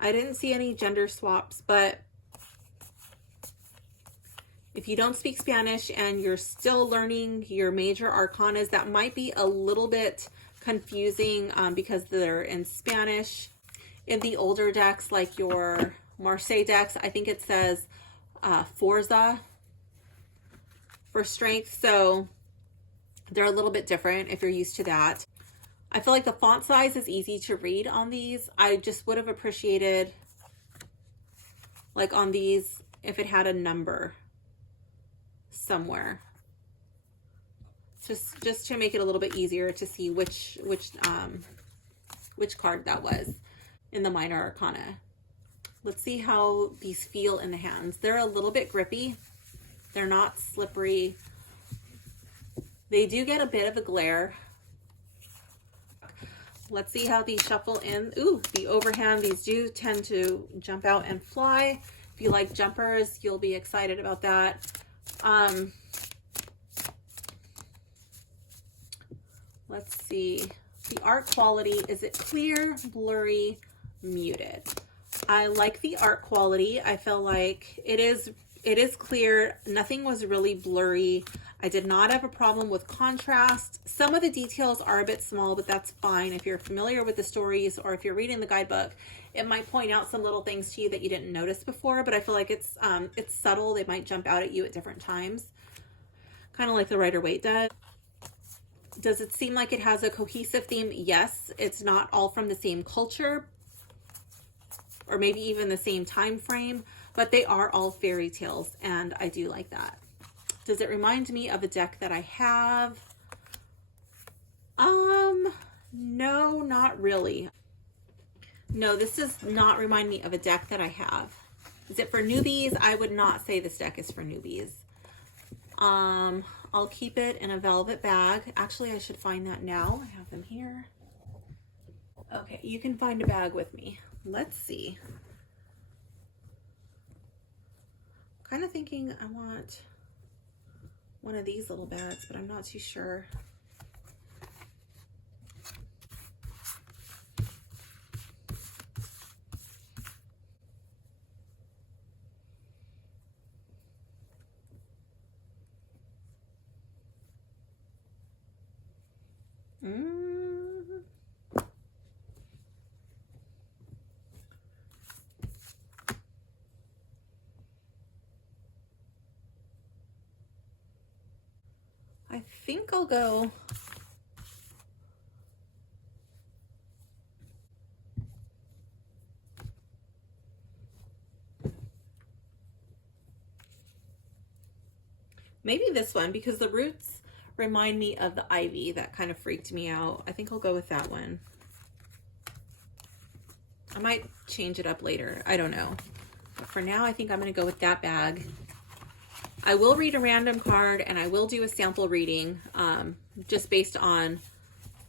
I didn't see any gender swaps, but if you don't speak Spanish and you're still learning your major arcanas, that might be a little bit confusing because they're in Spanish. In the older decks, like your Marseille decks, I think it says Forza for strength. So they're a little bit different if you're used to that. I feel like the font size is easy to read on these. I just would have appreciated, like on these, if it had a number somewhere. Just to make it a little bit easier to see which card that was in the Minor Arcana. Let's see how these feel in the hands. They're a little bit grippy. They're not slippery. They do get a bit of a glare. Let's see how these shuffle in. Ooh, the overhand, these do tend to jump out and fly. If you like jumpers, you'll be excited about that. Let's see. The art quality, is it clear, blurry, muted? I like the art quality. I feel like it is clear. Nothing was really blurry. I did not have a problem with contrast. Some of the details are a bit small, but that's fine. If you're familiar with the stories or if you're reading the guidebook, it might point out some little things to you that you didn't notice before, but I feel like it's subtle. They might jump out at you at different times, kind of like the Rider-Waite does. Does it seem like it has a cohesive theme? Yes. It's not all from the same culture or maybe even the same time frame, but they are all fairy tales, and I do like that. Does it remind me of a deck that I have? No, not really. No, this does not remind me of a deck that I have. Is it for newbies? I would not say this deck is for newbies. I'll keep it in a velvet bag. Actually, I should find that now. I have them here. Okay, you can find a bag with me. Let's see. Kind of thinking I want one of these little bags, but I'm not too sure. I think I'll go maybe this one, because the roots remind me of the ivy. That kind of freaked me out. I think I'll go with that one. I might change it up later. I don't know. But for now, I think I'm going to go with that bag. I will read a random card and I will do a sample reading just based on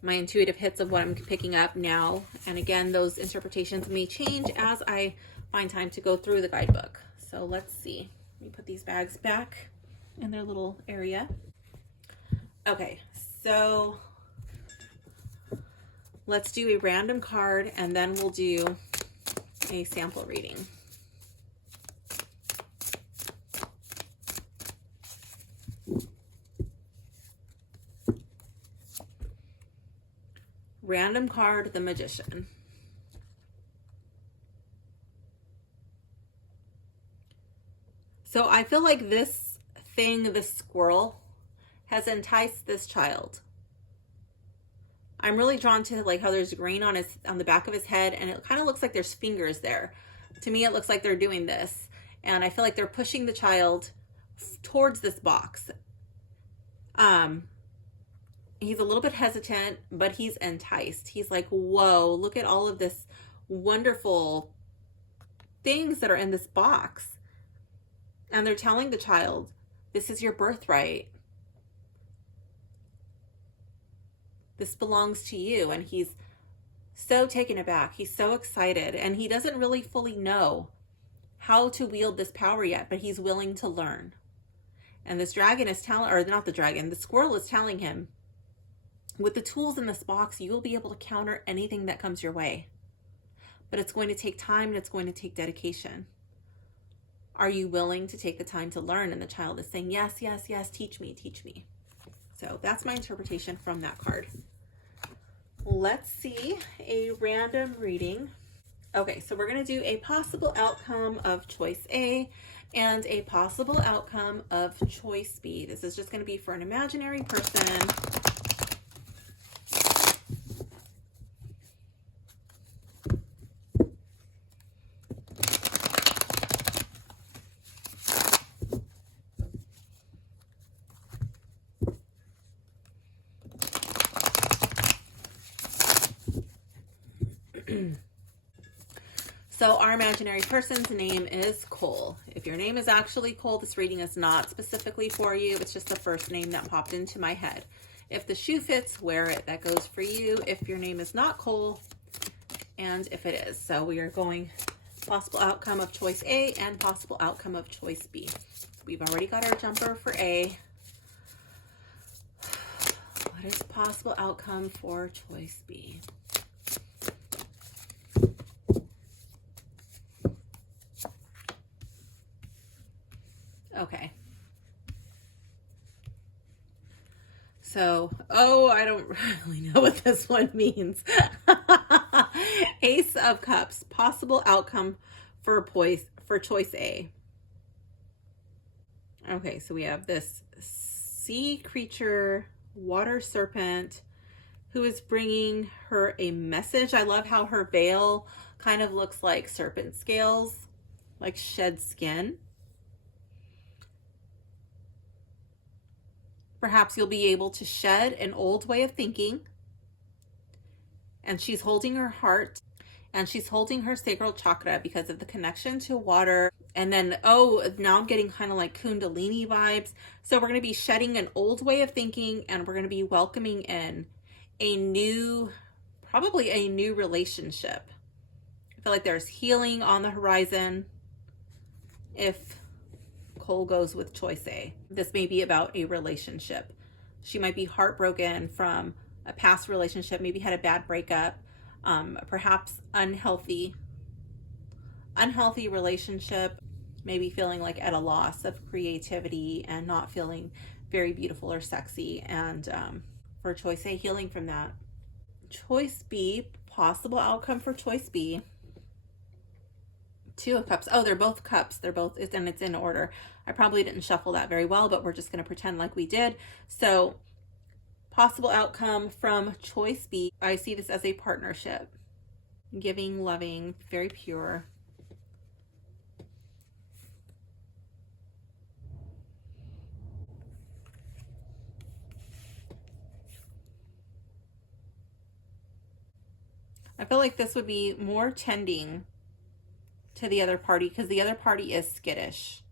my intuitive hits of what I'm picking up now. And again, those interpretations may change as I find time to go through the guidebook. So let's see. Let me put these bags back in their little area. Okay, so let's do a random card and then we'll do a sample reading. Random card, the Magician. So I feel like this thing, the squirrel, has enticed this child. I'm really drawn to like how there's green on the back of his head, and it kind of looks like there's fingers there. To me, it looks like they're doing this, and I feel like they're pushing the child towards this box. He's a little bit hesitant, but he's enticed. He's like, whoa, look at all of this wonderful things that are in this box. And they're telling the child, this is your birthright. This belongs to you. And he's so taken aback. He's so excited. And he doesn't really fully know how to wield this power yet, but he's willing to learn. And this dragon is telling, or not the dragon, the squirrel is telling him, with the tools in this box, you will be able to counter anything that comes your way. But it's going to take time and it's going to take dedication. Are you willing to take the time to learn? And the child is saying, yes, yes, yes, teach me, teach me. So that's my interpretation from that card. Let's see a random reading Okay, so we're going to do a possible outcome of choice A and a possible outcome of choice B. This is just going to be for an imaginary person. So our imaginary person's name is Cole. If your name is actually Cole, this reading is not specifically for you. It's just the first name that popped into my head. If the shoe fits, wear it. That goes for you. If your name is not Cole, and if it is. So we are going possible outcome of choice A and possible outcome of choice B. We've already got our jumper for A. What is the possible outcome for choice B? Okay. So, oh, I don't really know what this one means. Ace of Cups, possible outcome for choice A. Okay, so we have this sea creature, water serpent, who is bringing her a message. I love how her veil kind of looks like serpent scales, like shed skin. Perhaps you'll be able to shed an old way of thinking. And she's holding her heart and she's holding her sacral chakra because of the connection to water. And then, oh, now I'm getting kind of like Kundalini vibes. So we're going to be shedding an old way of thinking and we're going to be welcoming in a new, probably a new relationship. I feel like there's healing on the horizon if Cole goes with choice A. This may be about a relationship. She might be heartbroken from a past relationship, maybe had a bad breakup, perhaps unhealthy relationship, maybe feeling like at a loss of creativity and not feeling very beautiful or sexy. And for choice A, healing from that. Choice B, possible outcome for choice B. Two of Cups. Oh, they're both cups. They're both, and it's in order. I probably didn't shuffle that very well, but we're just going to pretend like we did. So possible outcome from choice B. I see this as a partnership. Giving, loving, very pure. I feel like this would be more tending to the other party because the other party is skittish.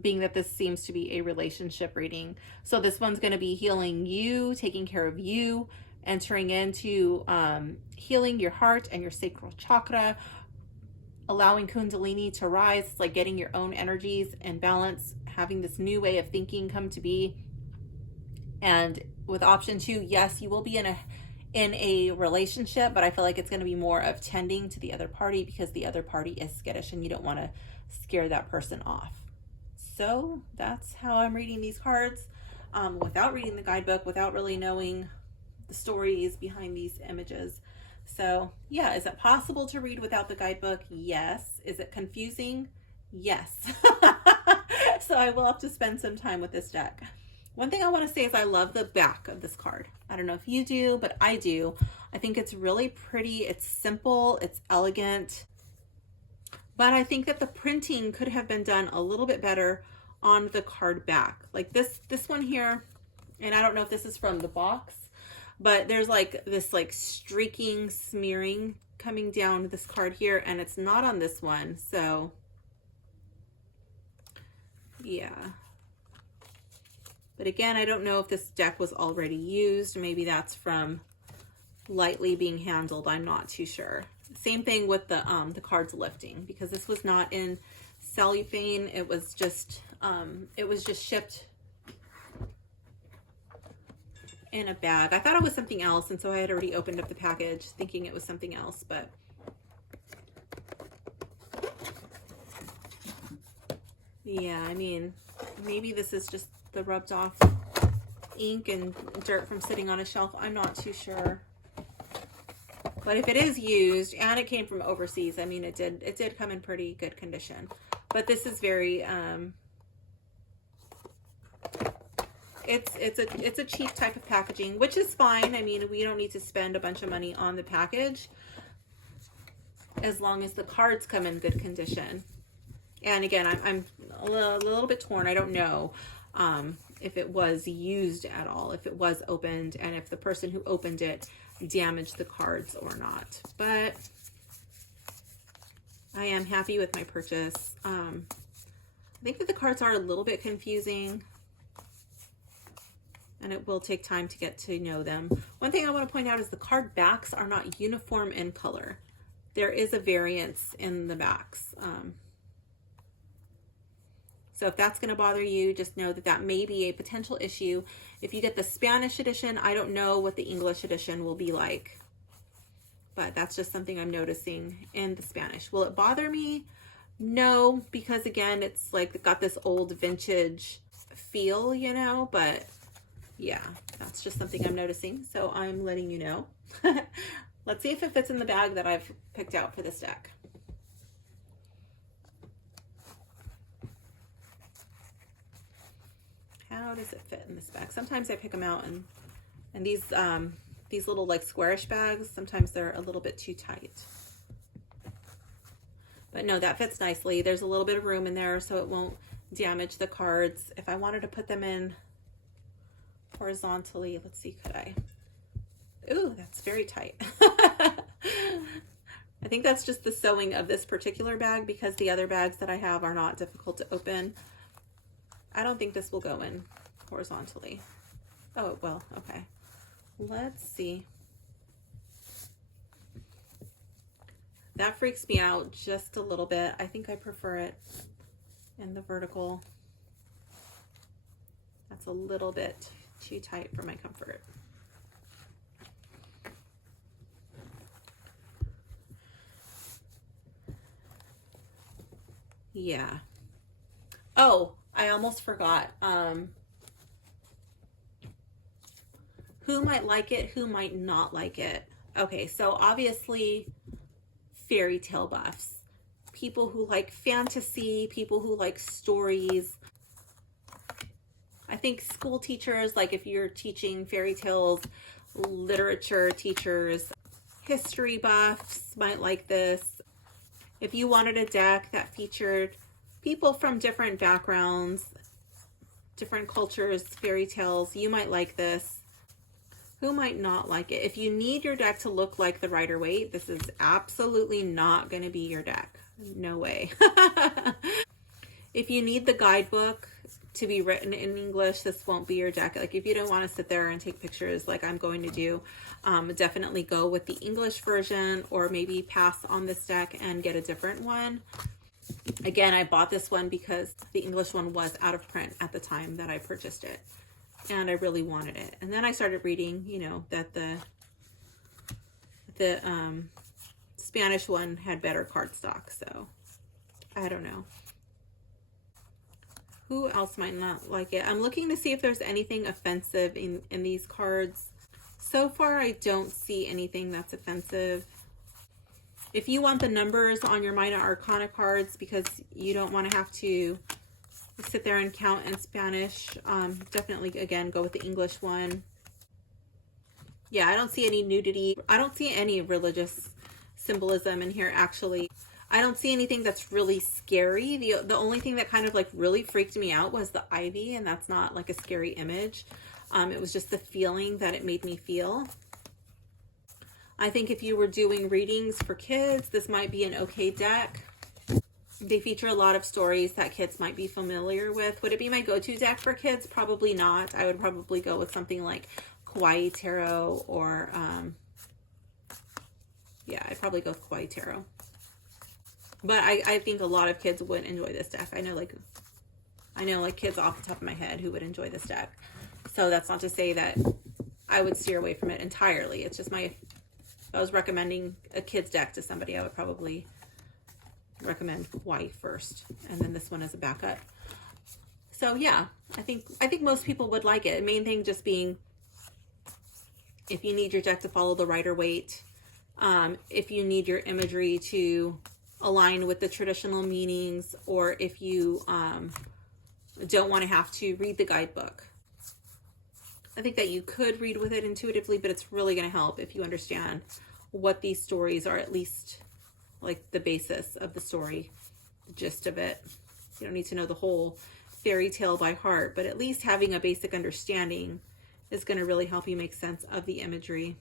Being that this seems to be a relationship reading. So this one's going to be healing you, taking care of you, entering into healing your heart and your sacral chakra, allowing Kundalini to rise. It's like getting your own energies in balance, having this new way of thinking come to be. And with option 2, yes, you will be in a relationship, but I feel like it's going to be more of tending to the other party because the other party is skittish and you don't want to scare that person off. So that's how I'm reading these cards, without reading the guidebook, without really knowing the stories behind these images. So yeah, is it possible to read without the guidebook? Yes. Is it confusing? Yes. So I will have to spend some time with this deck. One thing I want to say is I love the back of this card. I don't know if you do, but I do. I think it's really pretty. It's simple. It's elegant. But I think that the printing could have been done a little bit better on the card back. Like this one here, and I don't know if this is from the box, but there's like this like streaking, smearing coming down this card here, and it's not on this one. So yeah. But again, I don't know if this deck was already used. Maybe that's from lightly being handled. I'm not too sure. Same thing with the cards lifting, because this was not in cellophane. It was just shipped in a bag. I thought it was something else, and so I had already opened up the package thinking it was something else, but yeah, I mean, maybe this is just the rubbed off ink and dirt from sitting on a shelf. I'm not too sure. But if it is used and it came from overseas, I mean, it did come in pretty good condition. But this is very, it's a cheap type of packaging, which is fine. I mean, we don't need to spend a bunch of money on the package as long as the cards come in good condition. And again, I'm a little bit torn. I don't know if it was used at all, if it was opened, and if the person who opened it damaged the cards or not. But I am happy with my purchase. I think that the cards are a little bit confusing, and it will take time to get to know them. One thing I want to point out is the card backs are not uniform in color. There is a variance in the backs. So if that's going to bother you, just know that that may be a potential issue. If you get the Spanish edition, I don't know what the English edition will be like. But that's just something I'm noticing in the Spanish. Will it bother me? No, because again, it's like got this old vintage feel, you know, but yeah, that's just something I'm noticing. So I'm letting you know. Let's see if it fits in the bag that I've picked out for this deck. How does it fit in this bag? Sometimes I pick them out and these little like squarish bags, sometimes they're a little bit too tight. But no, that fits nicely. There's a little bit of room in there so it won't damage the cards. If I wanted to put them in horizontally, let's see, could I? Ooh, that's very tight. I think that's just the sewing of this particular bag because the other bags that I have are not difficult to open. I don't think this will go in horizontally. Oh, it will. Okay. Let's see. That freaks me out just a little bit. I think I prefer it in the vertical. That's a little bit too tight for my comfort. Yeah. Oh, I almost forgot. Who might like it, who might not like it? Okay, so obviously fairy tale buffs. People who like fantasy, people who like stories. I think school teachers, like if you're teaching fairy tales, literature teachers, history buffs might like this. If you wanted a deck that featured people from different backgrounds, different cultures, fairy tales, you might like this. Who might not like it? If you need your deck to look like the Rider-Waite, this is absolutely not going to be your deck. No way. If you need the guidebook to be written in English, this won't be your deck. Like if you don't want to sit there and take pictures like I'm going to do, definitely go with the English version or maybe pass on this deck and get a different one. Again, I bought this one because the English one was out of print at the time that I purchased it. And I really wanted it. And then I started reading, you know, that the Spanish one had better cardstock. So I don't know. Who else might not like it? I'm looking to see if there's anything offensive in these cards. So far, I don't see anything that's offensive. If you want the numbers on your Minor Arcana cards because you don't want to have to sit there and count in Spanish, definitely, again, go with the English one. Yeah, I don't see any nudity. I don't see any religious symbolism in here, actually. I don't see anything that's really scary. The only thing that kind of like really freaked me out was the ivy, and that's not like a scary image. It was just the feeling that it made me feel. I think if you were doing readings for kids, this might be an okay deck. They feature a lot of stories that kids might be familiar with. Would it be my go-to deck for kids? Probably not. I would probably go with something like Kawaii Tarot or, yeah, I'd probably go with Kawaii Tarot. But I think a lot of kids would enjoy this deck. I know like kids off the top of my head who would enjoy this deck. So that's not to say that I would steer away from it entirely. It's just if I was recommending a kid's deck to somebody, I would probably recommend Kawaii first, and then this one as a backup. So yeah, I think most people would like it. The main thing just being, if you need your deck to follow the Rider-Waite, if you need your imagery to align with the traditional meanings, or if you don't want to have to read the guidebook. I think that you could read with it intuitively, but it's really going to help if you understand what these stories are, at least like the basis of the story, the gist of it. You don't need to know the whole fairy tale by heart, but at least having a basic understanding is going to really help you make sense of the imagery.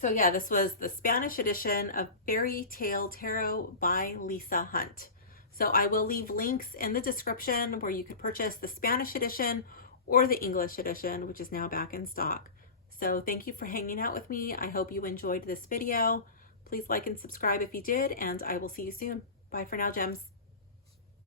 So yeah, this was the Spanish edition of Fairy Tale Tarot by Lisa Hunt. So I will leave links in the description where you could purchase the Spanish edition or the English edition, which is now back in stock. So thank you for hanging out with me. I hope you enjoyed this video. Please like and subscribe if you did, and I will see you soon. Bye for now, gems.